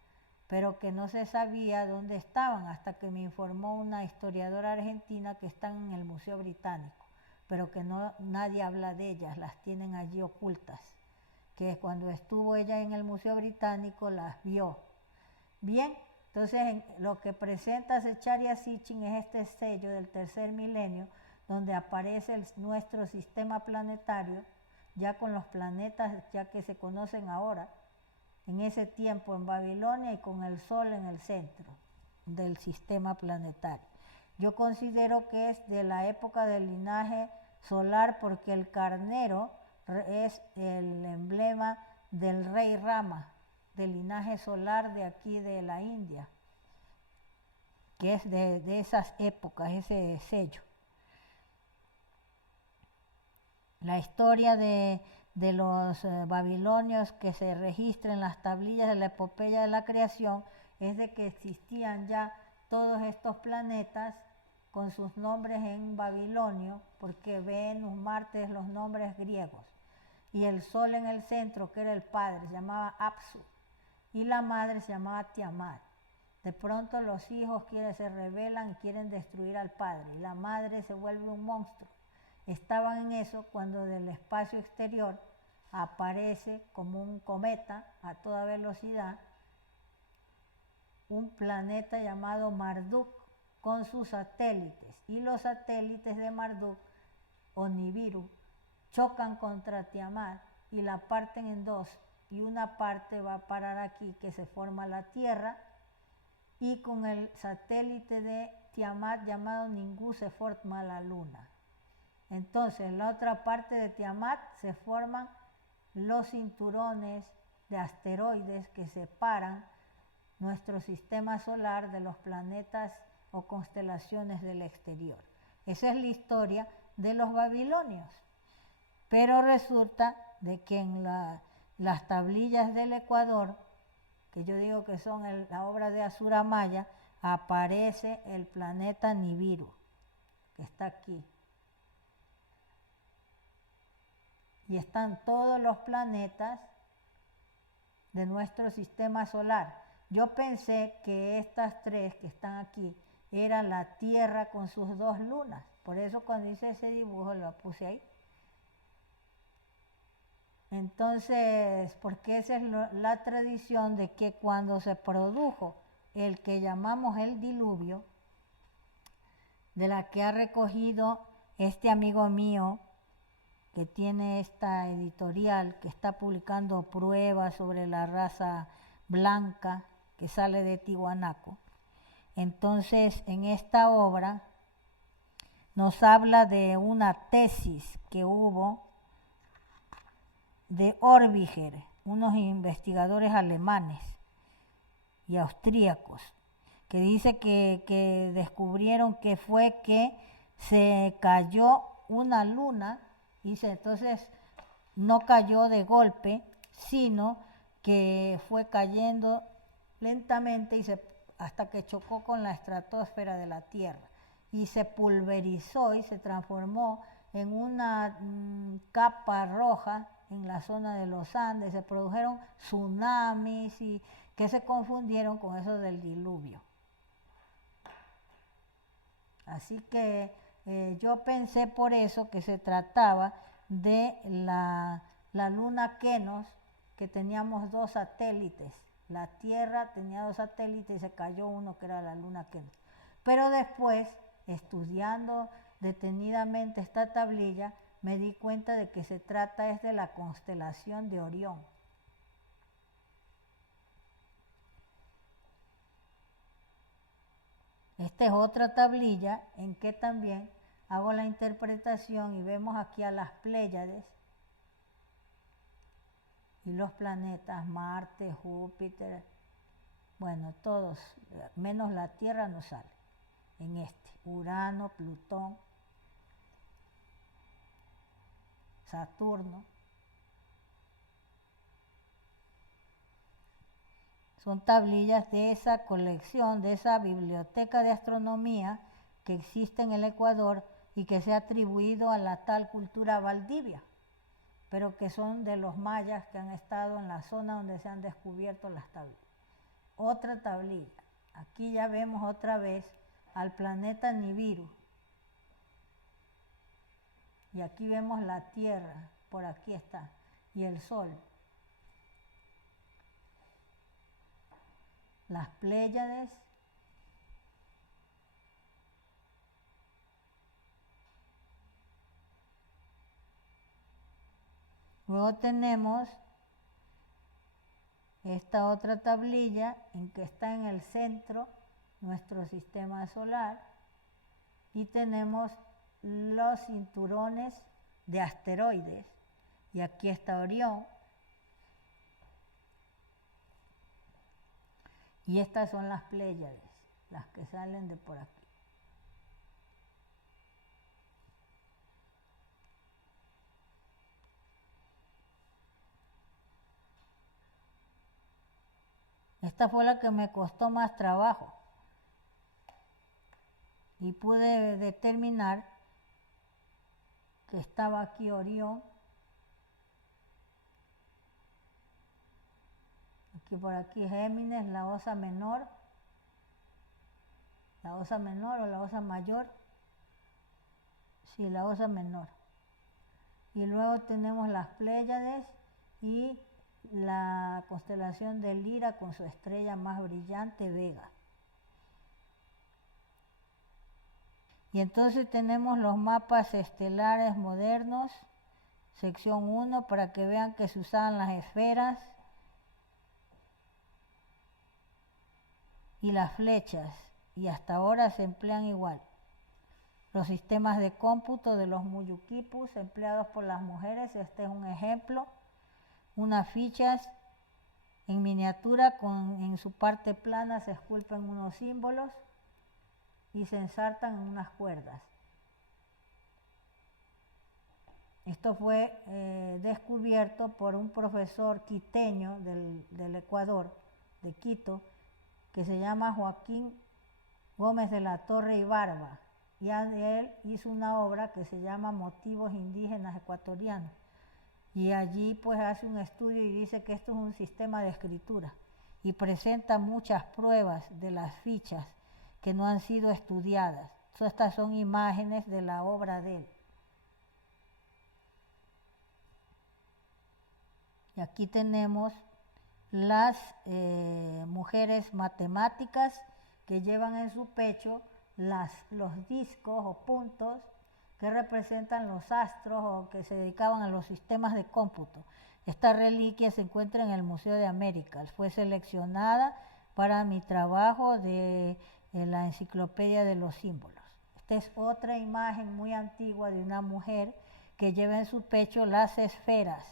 pero que no se sabía dónde estaban hasta que me informó una historiadora argentina que están en el Museo Británico, pero que nadie habla de ellas, las tienen allí ocultas, que cuando estuvo ella en el Museo Británico las vio. Bien, entonces lo que presenta Zecharia Sitchin es este sello del tercer milenio, donde aparece nuestro sistema planetario, ya con los planetas ya que se conocen ahora, en ese tiempo en Babilonia, y con el Sol en el centro del sistema planetario. Yo considero que es de la época del linaje solar, porque el carnero es el emblema del rey Rama, del linaje solar de aquí de la India, que es de esas épocas, ese sello. La historia de los babilonios que se registra en las tablillas de la epopeya de la creación es de que existían ya todos estos planetas con sus nombres en babilonio, porque Venus, Marte es los nombres griegos, y el sol en el centro, que era el padre, se llamaba Apsu, y la madre se llamaba Tiamat. De pronto los hijos se rebelan y quieren destruir al padre, y la madre se vuelve un monstruo. Estaban en eso cuando del espacio exterior aparece como un cometa a toda velocidad un planeta llamado Marduk con sus satélites, y los satélites de Marduk o Nibiru chocan contra Tiamat y la parten en dos, y una parte va a parar aquí, que se forma la Tierra, y con el satélite de Tiamat llamado Ningú se forma la Luna. Entonces, la otra parte de Tiamat se forman los cinturones de asteroides que separan nuestro sistema solar de los planetas o constelaciones del exterior. Esa es la historia de los babilonios. Pero resulta de que en las tablillas del Ecuador, que yo digo que son la obra de Asura Maya, aparece el planeta Nibiru, que está aquí. Y están todos los planetas de nuestro sistema solar. Yo pensé que estas tres que están aquí eran la Tierra con sus dos lunas. Por eso cuando hice ese dibujo lo puse ahí. Entonces, porque esa es la tradición de que cuando se produjo el que llamamos el diluvio, de la que ha recogido este amigo mío, que tiene esta editorial, que está publicando pruebas sobre la raza blanca que sale de Tiwanaku. Entonces, en esta obra nos habla de una tesis que hubo de Orbiger, unos investigadores alemanes y austríacos, que dice que descubrieron que fue que se cayó una luna, y entonces no cayó de golpe, sino que fue cayendo lentamente hasta que chocó con la estratosfera de la Tierra y se pulverizó y se transformó en una capa roja en la zona de los Andes. Se produjeron tsunamis y que se confundieron con eso del diluvio. Así que yo pensé por eso que se trataba de la luna Kenos, que teníamos dos satélites. La Tierra tenía dos satélites y se cayó uno que era la luna Kenos. Pero después, estudiando detenidamente esta tablilla, me di cuenta de que se trata es de la constelación de Orión. Esta es otra tablilla en que también hago la interpretación y vemos aquí a las Pléyades y los planetas, Marte, Júpiter, bueno, todos, menos la Tierra no sale en este, Urano, Plutón, Saturno. Son tablillas de esa colección, de esa biblioteca de astronomía que existe en el Ecuador y que se ha atribuido a la tal cultura Valdivia, pero que son de los mayas que han estado en la zona donde se han descubierto las tablillas. Otra tablilla. Aquí ya vemos otra vez al planeta Nibiru. Y aquí vemos la Tierra, por aquí está, y el Sol. Las Pléyades. Luego tenemos esta otra tablilla en que está en el centro nuestro sistema solar y tenemos los cinturones de asteroides y aquí está Orión y estas son las Pléyades, las que salen de por aquí. Esta fue la que me costó más trabajo y pude determinar que estaba aquí Orión, aquí por aquí Géminis, la Osa Menor o la Osa Mayor, sí, la Osa Menor. Y luego tenemos las Pléyades y la constelación de Lira con su estrella más brillante, Vega. Y entonces tenemos los mapas estelares modernos, sección 1, para que vean que se usaban las esferas y las flechas, y hasta ahora se emplean igual. Los sistemas de cómputo de los muyuquipus empleados por las mujeres, este es un ejemplo, unas fichas en miniatura en su parte plana se esculpen unos símbolos y se ensartan en unas cuerdas. Esto fue descubierto por un profesor quiteño del Ecuador, de Quito, que se llama Joaquín Gómez de la Torre y Barba. Y él hizo una obra que se llama Motivos Indígenas Ecuatorianos. Y allí pues hace un estudio y dice que esto es un sistema de escritura. Y presenta muchas pruebas de las fichas que no han sido estudiadas. Estas son imágenes de la obra de él. Y aquí tenemos las mujeres matemáticas que llevan en su pecho los discos o puntos que representan los astros o que se dedicaban a los sistemas de cómputo. Esta reliquia se encuentra en el Museo de Américas. Fue seleccionada para mi trabajo de la enciclopedia de los símbolos. Esta es otra imagen muy antigua de una mujer que lleva en su pecho las esferas,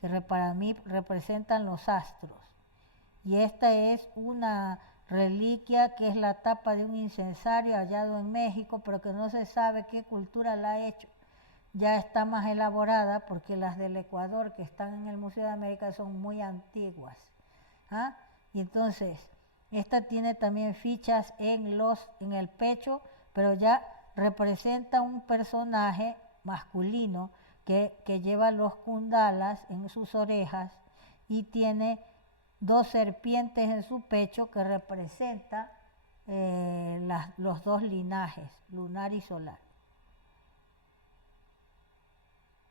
que para mí representan los astros. Y esta es una reliquia que es la tapa de un incensario hallado en México, pero que no se sabe qué cultura la ha hecho. Ya está más elaborada porque las del Ecuador que están en el Museo de América son muy antiguas. ¿Ah? Y entonces, esta tiene también fichas en el pecho, pero ya representa un personaje masculino que lleva los kundalas en sus orejas y tiene dos serpientes en su pecho que representan los dos linajes, lunar y solar.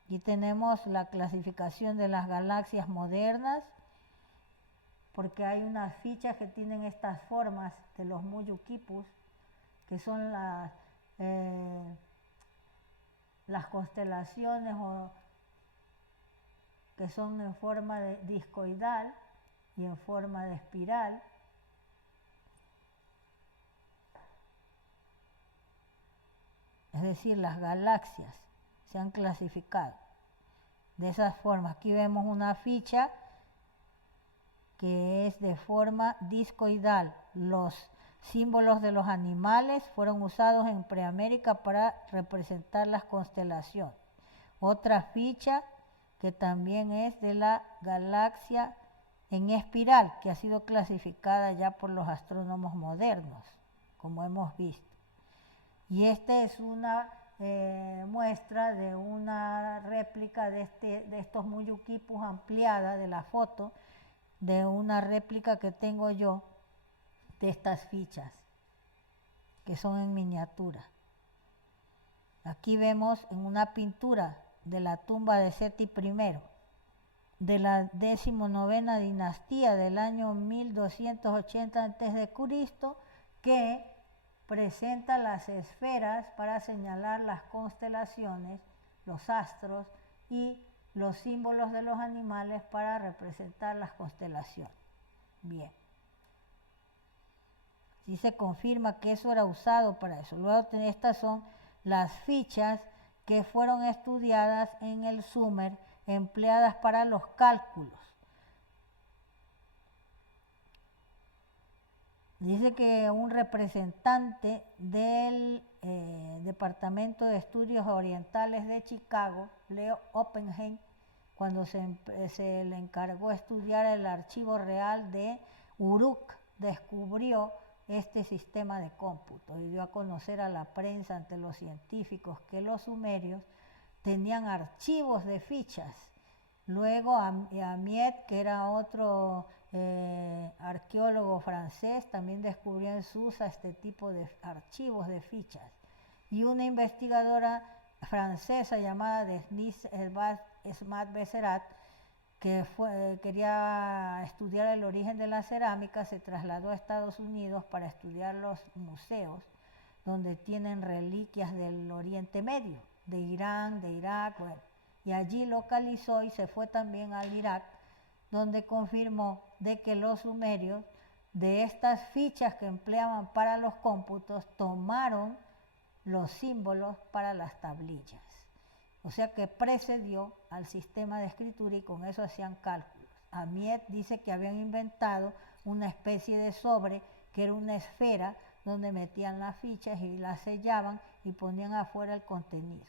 Aquí tenemos la clasificación de las galaxias modernas, porque hay unas fichas que tienen estas formas de los muyuquipus, que son las constelaciones que son en forma de discoidal y en forma de espiral. Es decir, las galaxias se han clasificado de esas formas. Aquí vemos una ficha que es de forma discoidal. Los símbolos de los animales fueron usados en Preamérica para representar las constelaciones. Otra ficha que también es de la galaxia en espiral, que ha sido clasificada ya por los astrónomos modernos, como hemos visto. Y esta es una muestra de una réplica de estos muyuquipus ampliada de la foto, de una réplica que tengo yo de estas fichas, que son en miniatura. Aquí vemos en una pintura de la tumba de Seti I, de la 19ª dinastía del año 1280 a.C., que presenta las esferas para señalar las constelaciones, los astros y los símbolos de los animales para representar las constelaciones. Bien. Sí se confirma que eso era usado para eso. Luego estas son las fichas que fueron estudiadas en el Sumer, empleadas para los cálculos. Dice que un representante del Departamento de Estudios Orientales de Chicago, Leo Oppenheim, cuando se le encargó estudiar el archivo real de Uruk, descubrió este sistema de cómputo y dio a conocer a la prensa ante los científicos que los sumerios tenían archivos de fichas. Luego Amiet, que era otro arqueólogo francés, también descubrió en Susa este tipo de archivos de fichas. Y una investigadora francesa llamada Denise Smat-Besserat, que quería estudiar el origen de la cerámica, se trasladó a Estados Unidos para estudiar los museos donde tienen reliquias del Oriente Medio, de Irán, de Irak, bueno, y allí localizó y se fue también al Irak, donde confirmó de que los sumerios de estas fichas que empleaban para los cómputos, tomaron los símbolos para las tablillas. O sea que precedió al sistema de escritura y con eso hacían cálculos. Amiet dice que habían inventado una especie de sobre que era una esfera donde metían las fichas y las sellaban y ponían afuera el contenido.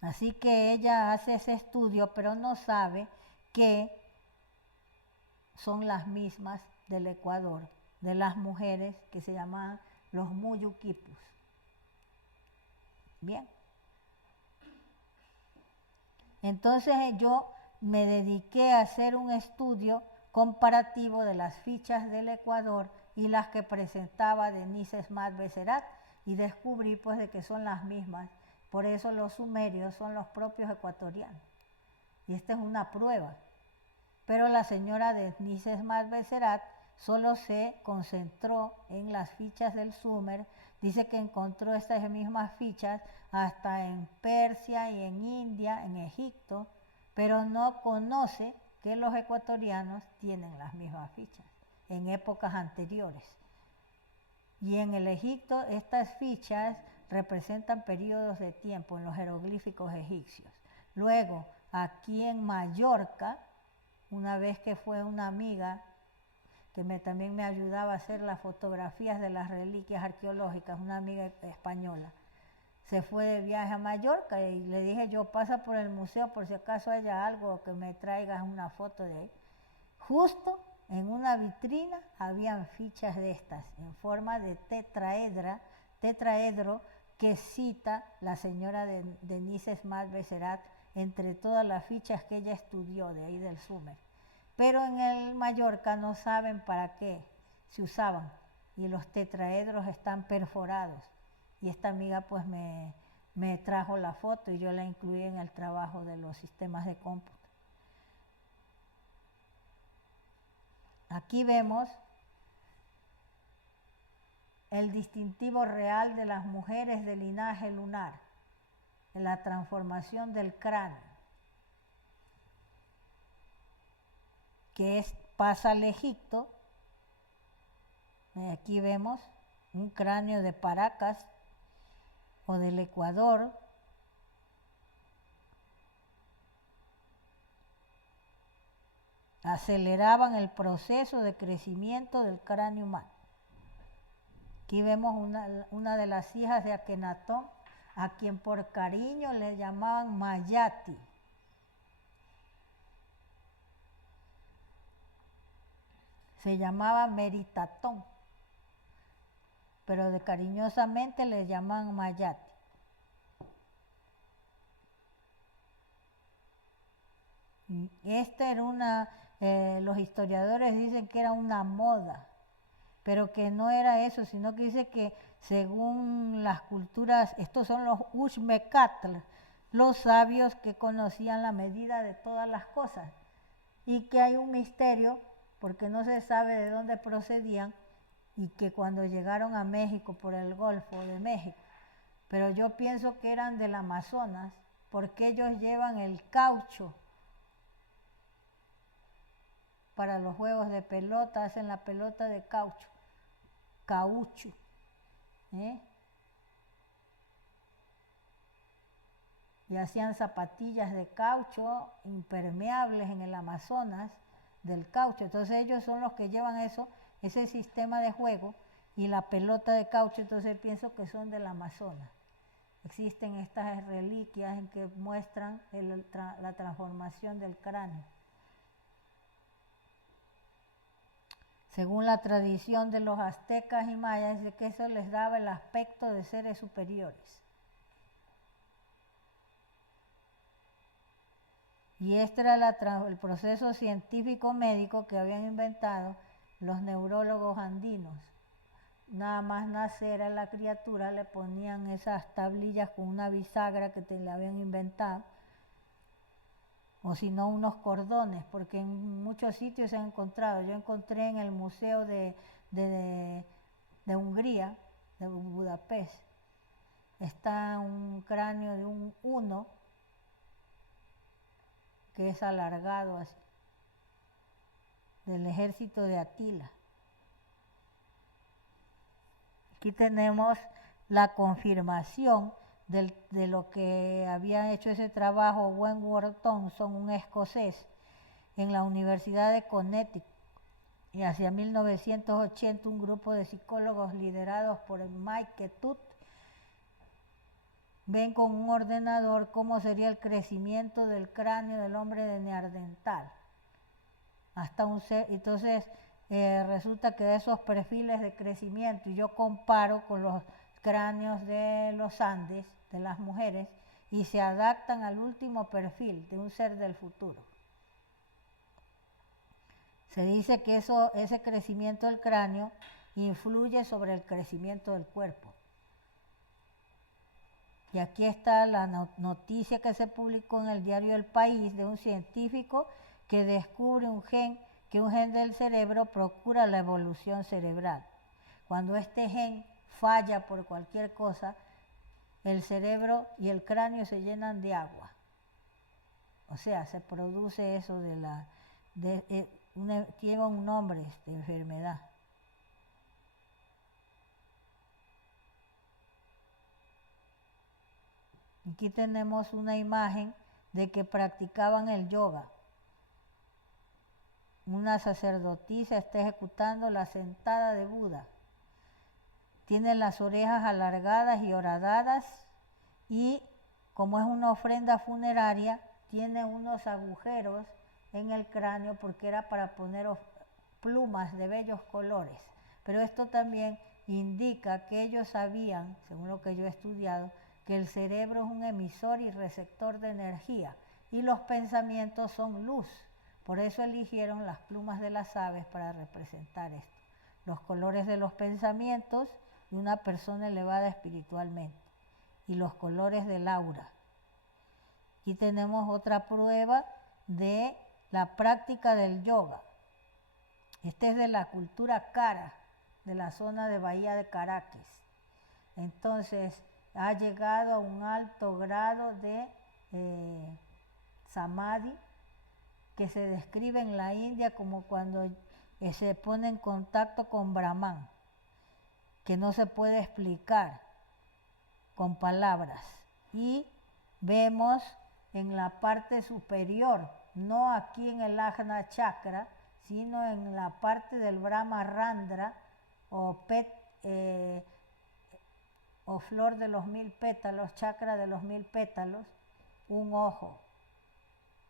Así que ella hace ese estudio, pero no sabe que son las mismas del Ecuador, de las mujeres que se llamaban los muyuquipus. Bien. Entonces yo me dediqué a hacer un estudio comparativo de las fichas del Ecuador y las que presentaba Denise Smat Beserat y descubrí pues de que son las mismas. Por eso los sumerios son los propios ecuatorianos. Y esta es una prueba. Pero la señora Denise Smat Beserat solo se concentró en las fichas del Sumer. Dice que encontró estas mismas fichas hasta en Persia y en India, en Egipto, pero no conoce que los ecuatorianos tienen las mismas fichas en épocas anteriores. Y en el Egipto estas fichas representan periodos de tiempo en los jeroglíficos egipcios. Luego, aquí en Mallorca, una vez que fue una amiga que también me ayudaba a hacer las fotografías de las reliquias arqueológicas, una amiga española, se fue de viaje a Mallorca y le dije yo, pasa por el museo por si acaso haya algo que me traigas una foto de ahí. Justo en una vitrina habían fichas de estas en forma de tetraedro que cita la señora Denise Smat Beserat entre todas las fichas que ella estudió de ahí del Sumer. Pero en el Mallorca no saben para qué se usaban y los tetraedros están perforados. Y esta amiga pues me trajo la foto y yo la incluí en el trabajo de los sistemas de cómputo. Aquí vemos el distintivo real de las mujeres de linaje lunar, en la transformación del cráneo, que pasa al Egipto. Aquí vemos un cráneo de Paracas o del Ecuador. Aceleraban el proceso de crecimiento del cráneo humano. Aquí vemos una de las hijas de Akenatón, a quien por cariño le llamaban Mayati. Se llamaba Meritatón, pero de cariñosamente le llamaban Mayati. Esta era los historiadores dicen que era una moda, pero que no era eso, sino que dice que según las culturas, estos son los Uxmecatl, los sabios que conocían la medida de todas las cosas, y que hay un misterio porque no se sabe de dónde procedían y que cuando llegaron a México por el Golfo de México, pero yo pienso que eran del Amazonas porque ellos llevan el caucho para los juegos de pelota, hacen la pelota de caucho. Y hacían zapatillas de caucho impermeables en el Amazonas del caucho. Entonces ellos son los que llevan ese sistema de juego y la pelota de caucho. Entonces pienso que son del Amazonas. Existen estas reliquias en que muestran la transformación del cráneo. Según la tradición de los aztecas y mayas, dice que eso les daba el aspecto de seres superiores. Y este era el proceso científico médico que habían inventado los neurólogos andinos. Nada más nacer a la criatura le ponían esas tablillas con una bisagra que le habían inventado, o si no unos cordones, porque en muchos sitios se han encontrado. Yo encontré en el Museo de Hungría, de Budapest, está un cráneo de un uno que es alargado así. del ejército de Atila. Aquí tenemos la confirmación de lo que había hecho ese trabajo Wentworth Thompson, un escocés, en la Universidad de Connecticut. Y hacia 1980 un grupo de psicólogos liderados por Mike Tutt ven con un ordenador cómo sería el crecimiento del cráneo del hombre de Neandertal. Entonces resulta que de esos perfiles de crecimiento, y yo comparo con los cráneos de los Andes, de las mujeres, y se adaptan al último perfil de un ser del futuro. Se dice que ese crecimiento del cráneo influye sobre el crecimiento del cuerpo. Y aquí está la noticia que se publicó en el diario El País de un científico que descubre que un gen del cerebro procura la evolución cerebral. Cuando este gen falla por cualquier cosa, el cerebro y el cráneo se llenan de agua. O sea, se produce eso tiene un nombre esta enfermedad. Aquí tenemos una imagen de que practicaban el yoga. Una sacerdotisa está ejecutando la sentada de Buda. Tiene las orejas alargadas y horadadas y, como es una ofrenda funeraria, tiene unos agujeros en el cráneo porque era para poner plumas de bellos colores. Pero esto también indica que ellos sabían, según lo que yo he estudiado, que el cerebro es un emisor y receptor de energía y los pensamientos son luz. Por eso eligieron las plumas de las aves para representar esto. Los colores de los pensamientos de una persona elevada espiritualmente y los colores del aura. Aquí tenemos otra prueba de la práctica del yoga. Este es de la cultura Cara, de la zona de Bahía de Caracas. Entonces, ha llegado a un alto grado de samadhi, que se describe en la India como cuando se pone en contacto con Brahman, que no se puede explicar con palabras. Y vemos en la parte superior, no aquí en el Ajna Chakra, sino en la parte del Brahma Randra o flor de los 1000 pétalos, chakra de los 1000 pétalos, un ojo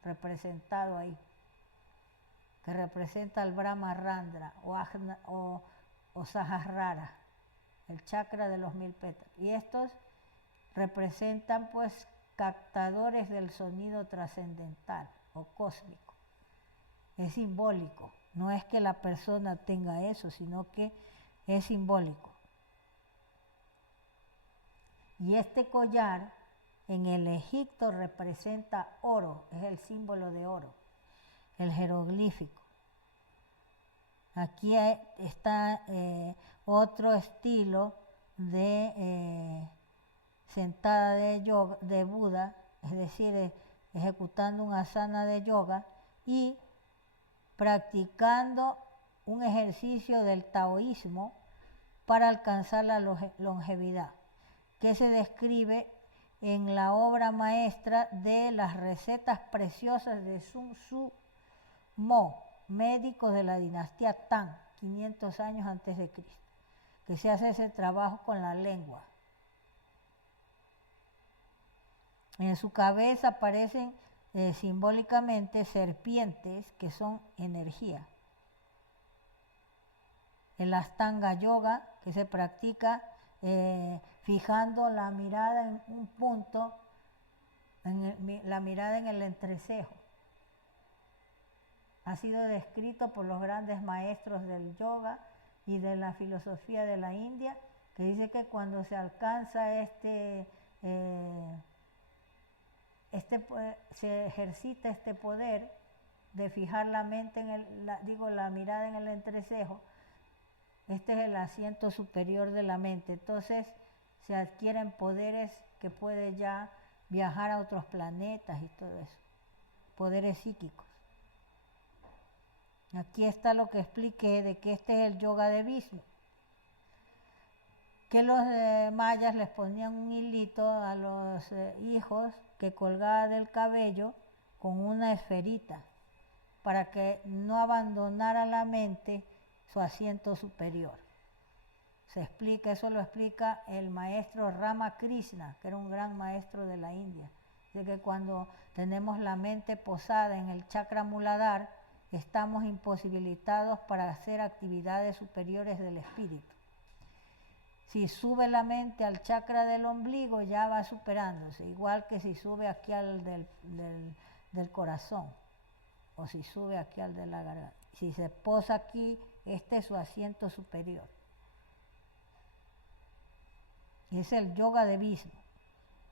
representado ahí, que representa al Brahma Randra o Sahasrara, el chakra de los 1000 pétalos. Y estos representan pues captadores del sonido trascendental o cósmico. Es simbólico, no es que la persona tenga eso, sino que es simbólico. Y este collar en el Egipto representa oro, es el símbolo de oro, el jeroglífico. Aquí está otro estilo de sentada de yoga, de Buda, es decir, ejecutando un asana de yoga y practicando un ejercicio del taoísmo para alcanzar la longevidad, que se describe en la obra maestra de las recetas preciosas de Sun Tzu Mo, médico de la dinastía Tang, 500 años antes de Cristo, que se hace ese trabajo con la lengua. En su cabeza aparecen simbólicamente serpientes que son energía. El Ashtanga Yoga, que se practica fijando la mirada en un punto, la mirada en el entrecejo. Ha sido descrito por los grandes maestros del yoga y de la filosofía de la India, que dice que cuando se alcanza se ejercita este poder de fijar la mente la mirada en el entrecejo. Este es el asiento superior de la mente. Entonces se adquieren poderes que puede ya viajar a otros planetas y todo eso. Poderes psíquicos. Aquí está lo que expliqué de que este es el yoga de Vishnu. Que los mayas les ponían un hilito a los hijos que colgaba del cabello con una esferita para que no abandonara la mente su asiento superior. Se explica, eso lo explica el maestro Ramakrishna, que era un gran maestro de la India. De que cuando tenemos la mente posada en el chakra muladhara, estamos imposibilitados para hacer actividades superiores del espíritu. Si sube la mente al chakra del ombligo, ya va superándose, igual que si sube aquí al del corazón, o si sube aquí al de la garganta. Si se posa aquí, este es su asiento superior. Y es el yoga de Vishnu.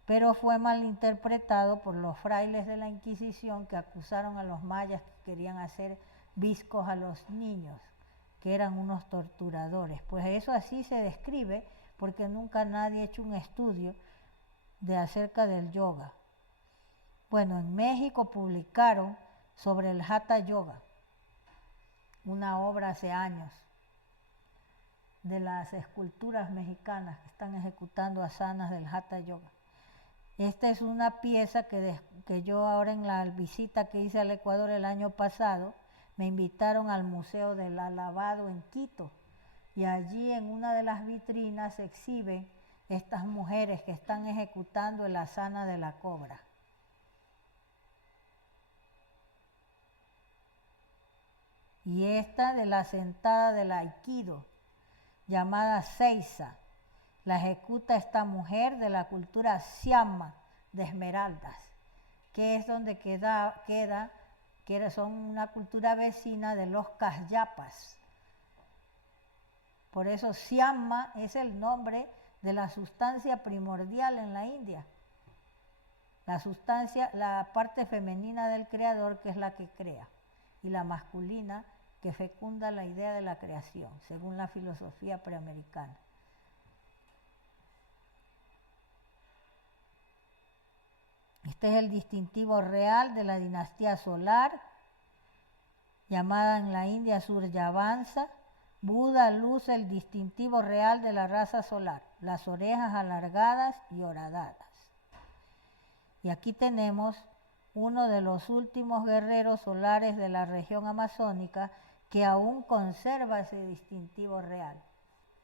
Pero fue malinterpretado por los frailes de la Inquisición que acusaron a los mayas que querían hacer viscos a los niños, que eran unos torturadores. Pues eso así se describe porque nunca nadie ha hecho un estudio acerca del yoga. Bueno, en México publicaron sobre el Hatha Yoga, una obra hace años, de las esculturas mexicanas que están ejecutando asanas del Hatha Yoga. Esta es una pieza que yo ahora en la visita que hice al Ecuador el año pasado, me invitaron al Museo del Alabado en Quito y allí en una de las vitrinas se exhiben estas mujeres que están ejecutando el asana de la cobra. Y esta de la sentada del Aikido, llamada Seiza, la ejecuta esta mujer de la cultura Siama de Esmeraldas, que es donde son una cultura vecina de los Casyapas. Por eso Siama es el nombre de la sustancia primordial en la India. La sustancia, la parte femenina del creador, que es la que crea, y la masculina que fecunda la idea de la creación, según la filosofía preamericana. Este es el distintivo real de la dinastía solar, llamada en la India Suryavansa. Buda luce el distintivo real de la raza solar, las orejas alargadas y horadadas. Y aquí tenemos uno de los últimos guerreros solares de la región amazónica que aún conserva ese distintivo real,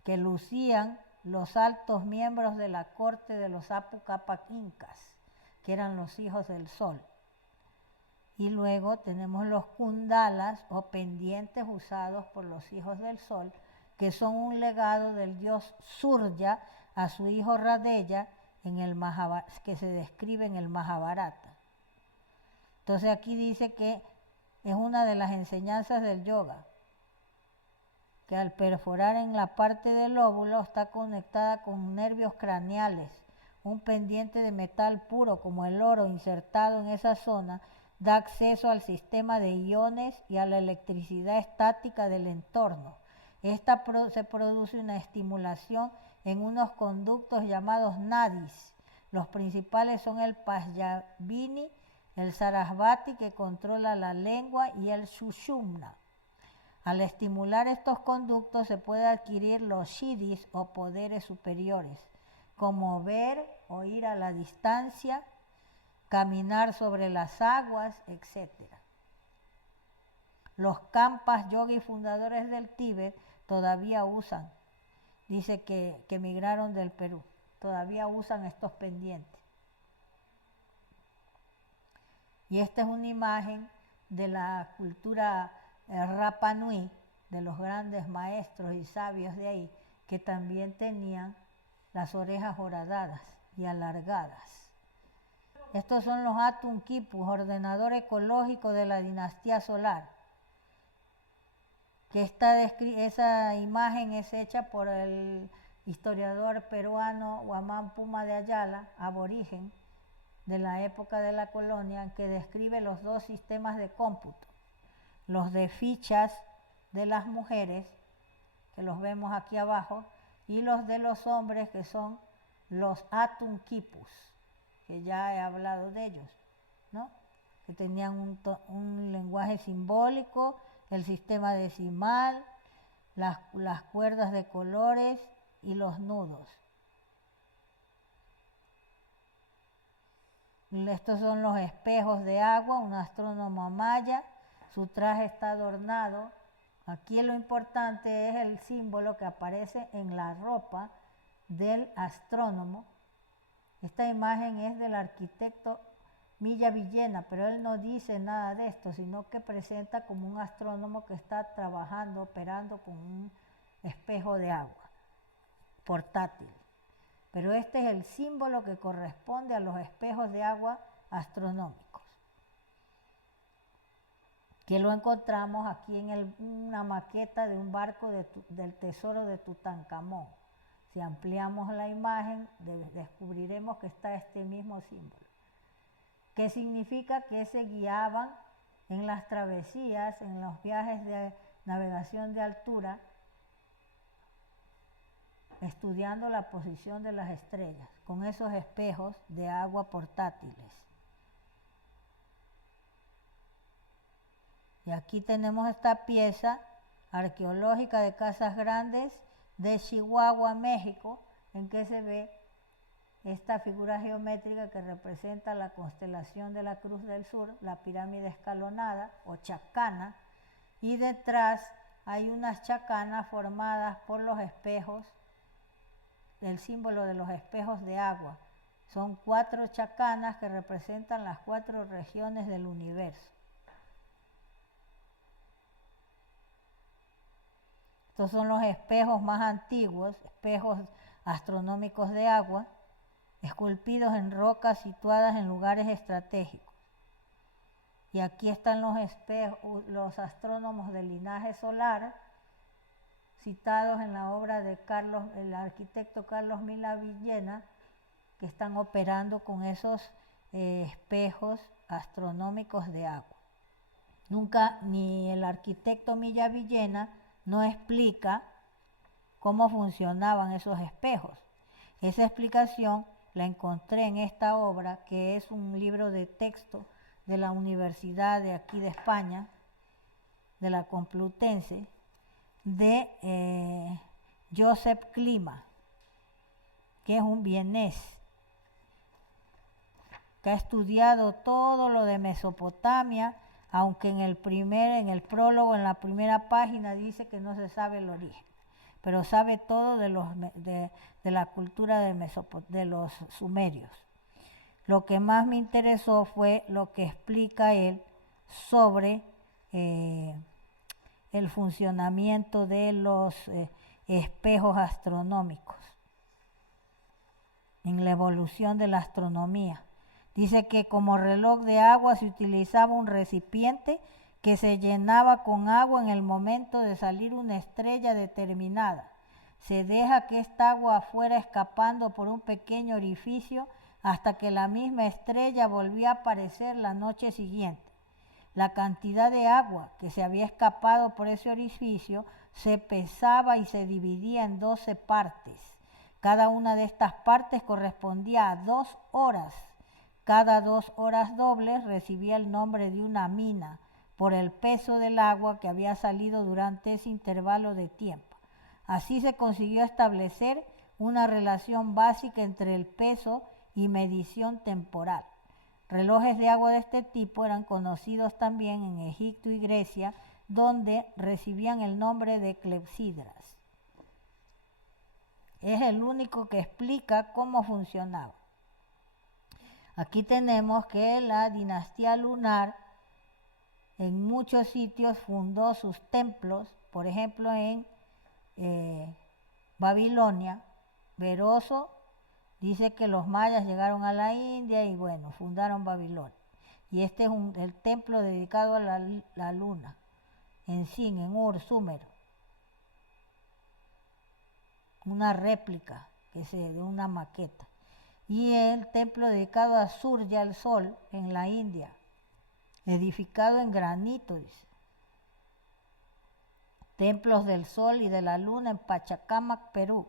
que lucían los altos miembros de la corte de los Apu Capac Incas, que eran los hijos del sol. Y luego tenemos los kundalas o pendientes usados por los hijos del sol, que son un legado del dios Surya a su hijo Radeya, que se describe en el Mahabharata. Entonces aquí dice que es una de las enseñanzas del yoga, que al perforar en la parte del óvulo está conectada con nervios craneales. Un pendiente de metal puro como el oro insertado en esa zona da acceso al sistema de iones y a la electricidad estática del entorno. Se produce una estimulación en unos conductos llamados nadis. Los principales son el Pajavini, el Sarasvati, que controla la lengua, y el Sushumna. Al estimular estos conductos se puede adquirir los siddhis o poderes superiores, como ver, oír a la distancia, caminar sobre las aguas, etc. Los Kampas, yogis fundadores del Tíbet, todavía usan, dice que migraron del Perú, todavía usan estos pendientes. Y esta es una imagen de la cultura Rapa Nui, de los grandes maestros y sabios de ahí, que también tenían las orejas horadadas y alargadas. Estos son los Atun Quipus, ordenador ecológico de la dinastía solar. Que esa imagen es hecha por el historiador peruano Huamán Puma de Ayala, aborigen de la época de la colonia, que describe los dos sistemas de cómputo, los de fichas de las mujeres, que los vemos aquí abajo, y los de los hombres, que son los Atun Quipus, que ya he hablado de ellos, ¿no? Que tenían un lenguaje simbólico el sistema decimal, las cuerdas de colores y los nudos. Estos son los espejos de agua, un astrónomo maya, su traje está adornado. Aquí lo importante es el símbolo que aparece en la ropa del astrónomo. Esta imagen es del arquitecto Milla Villena, pero él no dice nada de esto, sino que presenta como un astrónomo que está trabajando, operando con un espejo de agua portátil. Pero este es el símbolo que corresponde a los espejos de agua astronómicos, que lo encontramos aquí en una maqueta de un barco del tesoro de Tutankamón. Si ampliamos la imagen, descubriremos que está este mismo símbolo, que significa que se guiaban en las travesías, en los viajes de navegación de altura, estudiando la posición de las estrellas, con esos espejos de agua portátiles. Y aquí tenemos esta pieza arqueológica de Casas Grandes de Chihuahua, México, en que se ve esta figura geométrica que representa la constelación de la Cruz del Sur, la pirámide escalonada o chacana, y detrás hay unas chacanas formadas por los espejos, el símbolo de los espejos de agua. Son 4 chacanas que representan las 4 regiones del universo. Estos son los espejos más antiguos, espejos astronómicos de agua, esculpidos en rocas situadas en lugares estratégicos. Y aquí están los espejos, los astrónomos del linaje solar, citados en la obra de el arquitecto Carlos Milla Villena, que están operando con esos espejos astronómicos de agua. Nunca, ni el arquitecto Milla Villena no explica cómo funcionaban esos espejos. Esa explicación la encontré en esta obra, que es un libro de texto de la Universidad de aquí de España, de la Complutense, de Joseph Klima, que es un vienés, que ha estudiado todo lo de Mesopotamia, aunque en el prólogo, en la primera página, dice que no se sabe el origen, pero sabe todo de la cultura de los sumerios. Lo que más me interesó fue lo que explica él sobre el funcionamiento de los espejos astronómicos en la evolución de la astronomía. Dice que como reloj de agua se utilizaba un recipiente que se llenaba con agua en el momento de salir una estrella determinada. Se deja que esta agua fuera escapando por un pequeño orificio hasta que la misma estrella volvía a aparecer la noche siguiente. La cantidad de agua que se había escapado por ese orificio se pesaba y se dividía en 12 partes. Cada una de estas partes correspondía a 2 horas. Cada 2 horas dobles recibía el nombre de una mina por el peso del agua que había salido durante ese intervalo de tiempo. Así se consiguió establecer una relación básica entre el peso y medición temporal. Relojes de agua de este tipo eran conocidos también en Egipto y Grecia, donde recibían el nombre de clepsidras. Es el único que explica cómo funcionaba. Aquí tenemos que la dinastía lunar en muchos sitios fundó sus templos, por ejemplo en Babilonia. Beroso dice que los mayas llegaron a la India y bueno, fundaron Babilonia. Y este es el templo dedicado a la luna, en Sin, en Ur, Súmero. Una réplica de una maqueta. Y el templo dedicado a Surya, el sol, en la India, edificado en granito, dice. Templos del sol y de la luna en Pachacamac, Perú.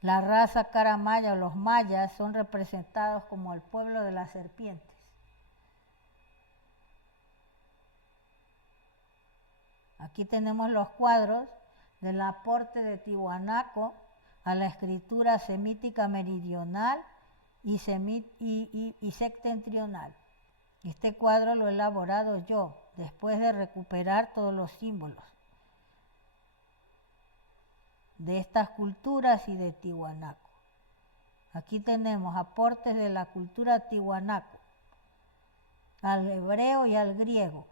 La raza caramaya o los mayas son representados como el pueblo de las serpientes. Aquí tenemos los cuadros del aporte de Tiwanaku a la escritura semítica meridional y septentrional. Este cuadro lo he elaborado yo, después de recuperar todos los símbolos de estas culturas y de Tiwanaku. Aquí tenemos aportes de la cultura Tiwanaku al hebreo y al griego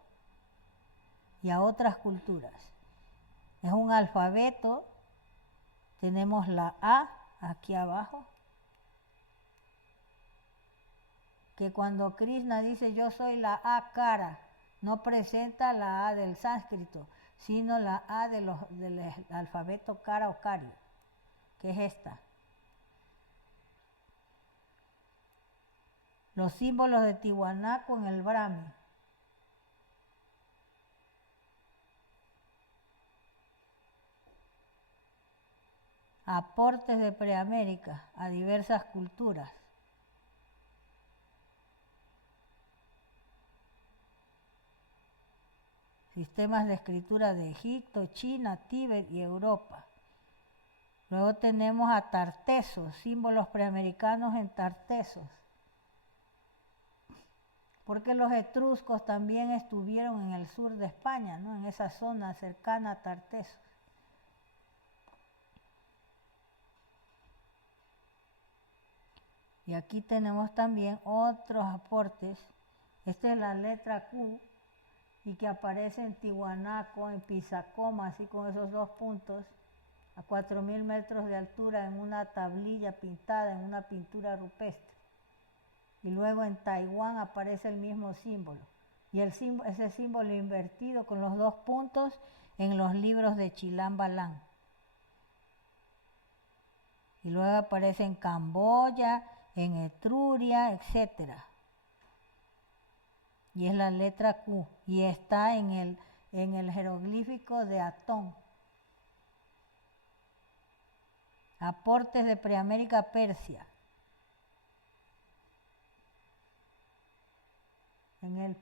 y a otras culturas. Es un alfabeto, tenemos la A aquí abajo, que cuando Krishna dice yo soy la A cara, no presenta la A del sánscrito, sino la A del alfabeto Kara o Kari, que es esta. Los símbolos de Tiwanaku en el Brahmi. Aportes de Preamérica a diversas culturas. Sistemas de escritura de Egipto, China, Tíbet y Europa. Luego tenemos a tartesos, símbolos preamericanos en tartesos. Porque los etruscos también estuvieron en el sur de España, ¿no? En esa zona cercana a Tartesos. Y aquí tenemos también otros aportes. Esta es la letra Q y que aparece en Tiwanaku, en Pisacoma, así con esos dos puntos, a 4.000 metros de altura en una tablilla pintada en una pintura rupestre. Y luego en Taiwán aparece el mismo símbolo. Y ese símbolo invertido con los dos puntos en los libros de Chilam Balam. Y luego aparece en Camboya, en Etruria, etc. Y es la letra Q. Y está en el jeroglífico de Atón. Aportes de Preamérica Persia. En el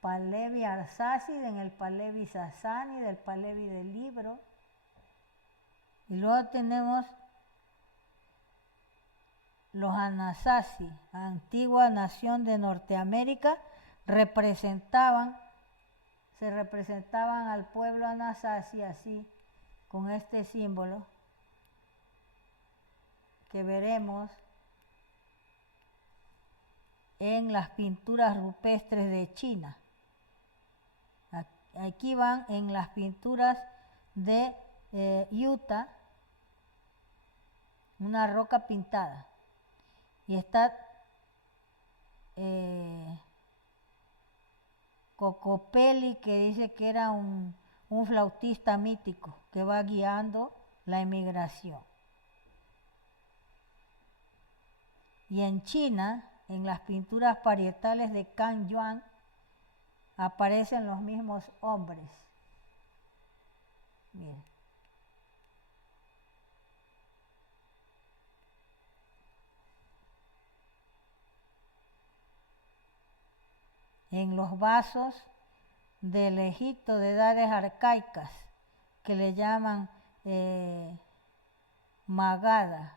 Palevi Arsacid, en el Palevi Sasani, del Palevi del libro. Y luego tenemos los Anasazi, antigua nación de Norteamérica, se representaban al pueblo Anasazi así, con este símbolo que veremos en las pinturas rupestres de China. Aquí van en las pinturas de Utah, una roca pintada. Y está Cocopelli, que dice que era un flautista mítico que va guiando la emigración. Y en China, en las pinturas parietales de Kang Yuan, aparecen los mismos hombres. Miren. En los vasos del Egipto de edades arcaicas, que le llaman Magada.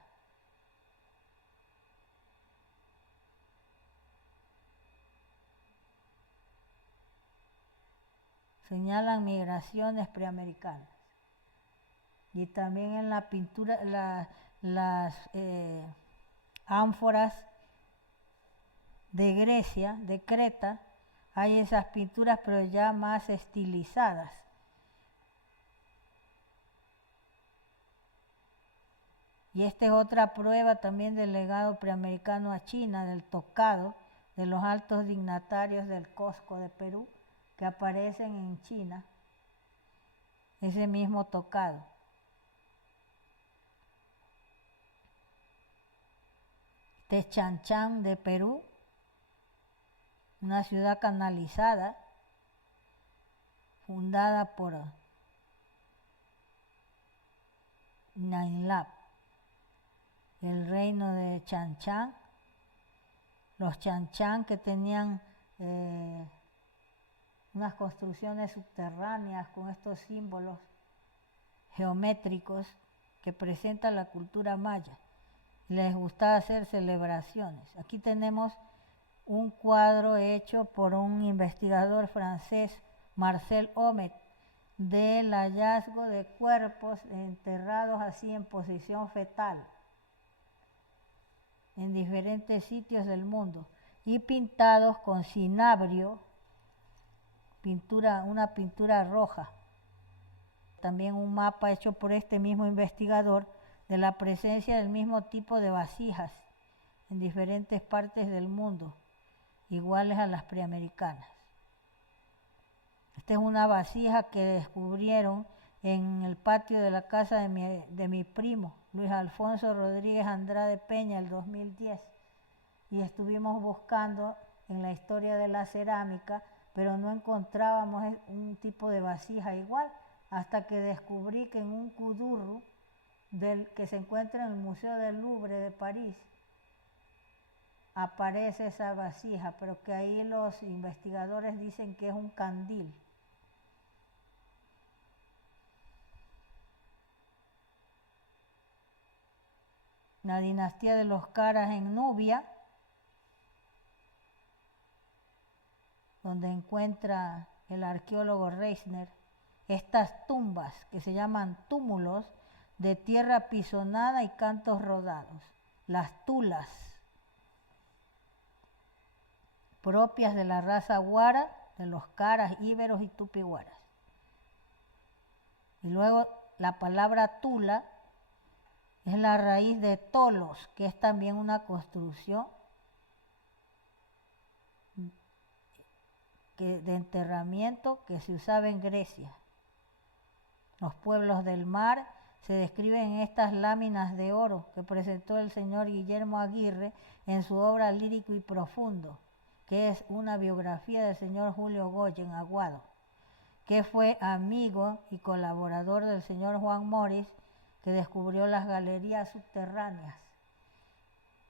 Señalan migraciones preamericanas. Y también en la pintura, las ánforas de Grecia, de Creta, hay esas pinturas pero ya más estilizadas. Y esta es otra prueba también del legado preamericano a China, del tocado de los altos dignatarios del Cusco de Perú, que aparecen en China, ese mismo tocado. Este es Chanchan de Perú, una ciudad canalizada, fundada por Nainlap, el reino de Chanchan. Los Chanchan que tenían unas construcciones subterráneas con estos símbolos geométricos que presenta la cultura maya. Les gustaba hacer celebraciones. Aquí tenemos un cuadro hecho por un investigador francés, Marcel Omet, del hallazgo de cuerpos enterrados así en posición fetal en diferentes sitios del mundo y pintados con cinabrio, una pintura roja. También un mapa hecho por este mismo investigador de la presencia del mismo tipo de vasijas en diferentes partes del mundo, iguales a las preamericanas. Esta es una vasija que descubrieron en el patio de la casa de mi primo, Luis Alfonso Rodríguez Andrade Peña, el 2010. Y estuvimos buscando en la historia de la cerámica, pero no encontrábamos un tipo de vasija igual, hasta que descubrí que en un kudurru que se encuentra en el Museo del Louvre de París, aparece esa vasija, pero que ahí los investigadores dicen que es un candil. La dinastía de los Caras en Nubia, donde encuentra el arqueólogo Reisner estas tumbas que se llaman túmulos de tierra pisonada y cantos rodados, las tulas, propias de la raza guara, de los Caras, íberos y tupiguaras. Y luego la palabra tula es la raíz de tolos, que es también una construcción de enterramiento que se usaba en Grecia. Los pueblos del mar se describen en estas láminas de oro que presentó el señor Guillermo Aguirre en su obra Lírico y Profundo, que es una biografía del señor Julio Goyen Aguado, que fue amigo y colaborador del señor Juan Moris, que descubrió las galerías subterráneas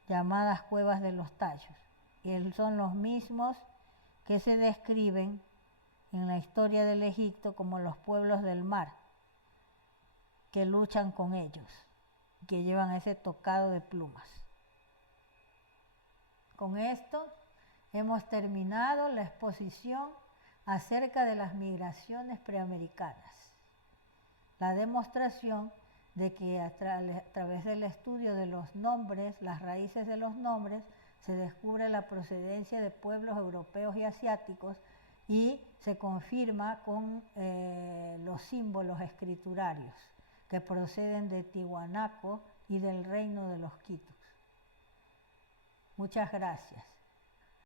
llamadas Cuevas de los Tallos. Y son los mismos que se describen en la historia del Egipto como los pueblos del mar, que luchan con ellos, que llevan ese tocado de plumas. Con esto hemos terminado la exposición acerca de las migraciones preamericanas. La demostración de que a través del estudio de los nombres, las raíces de los nombres, se descubre la procedencia de pueblos europeos y asiáticos y se confirma con los símbolos escriturarios que proceden de Tiwanaku y del reino de los Quitus. Muchas gracias.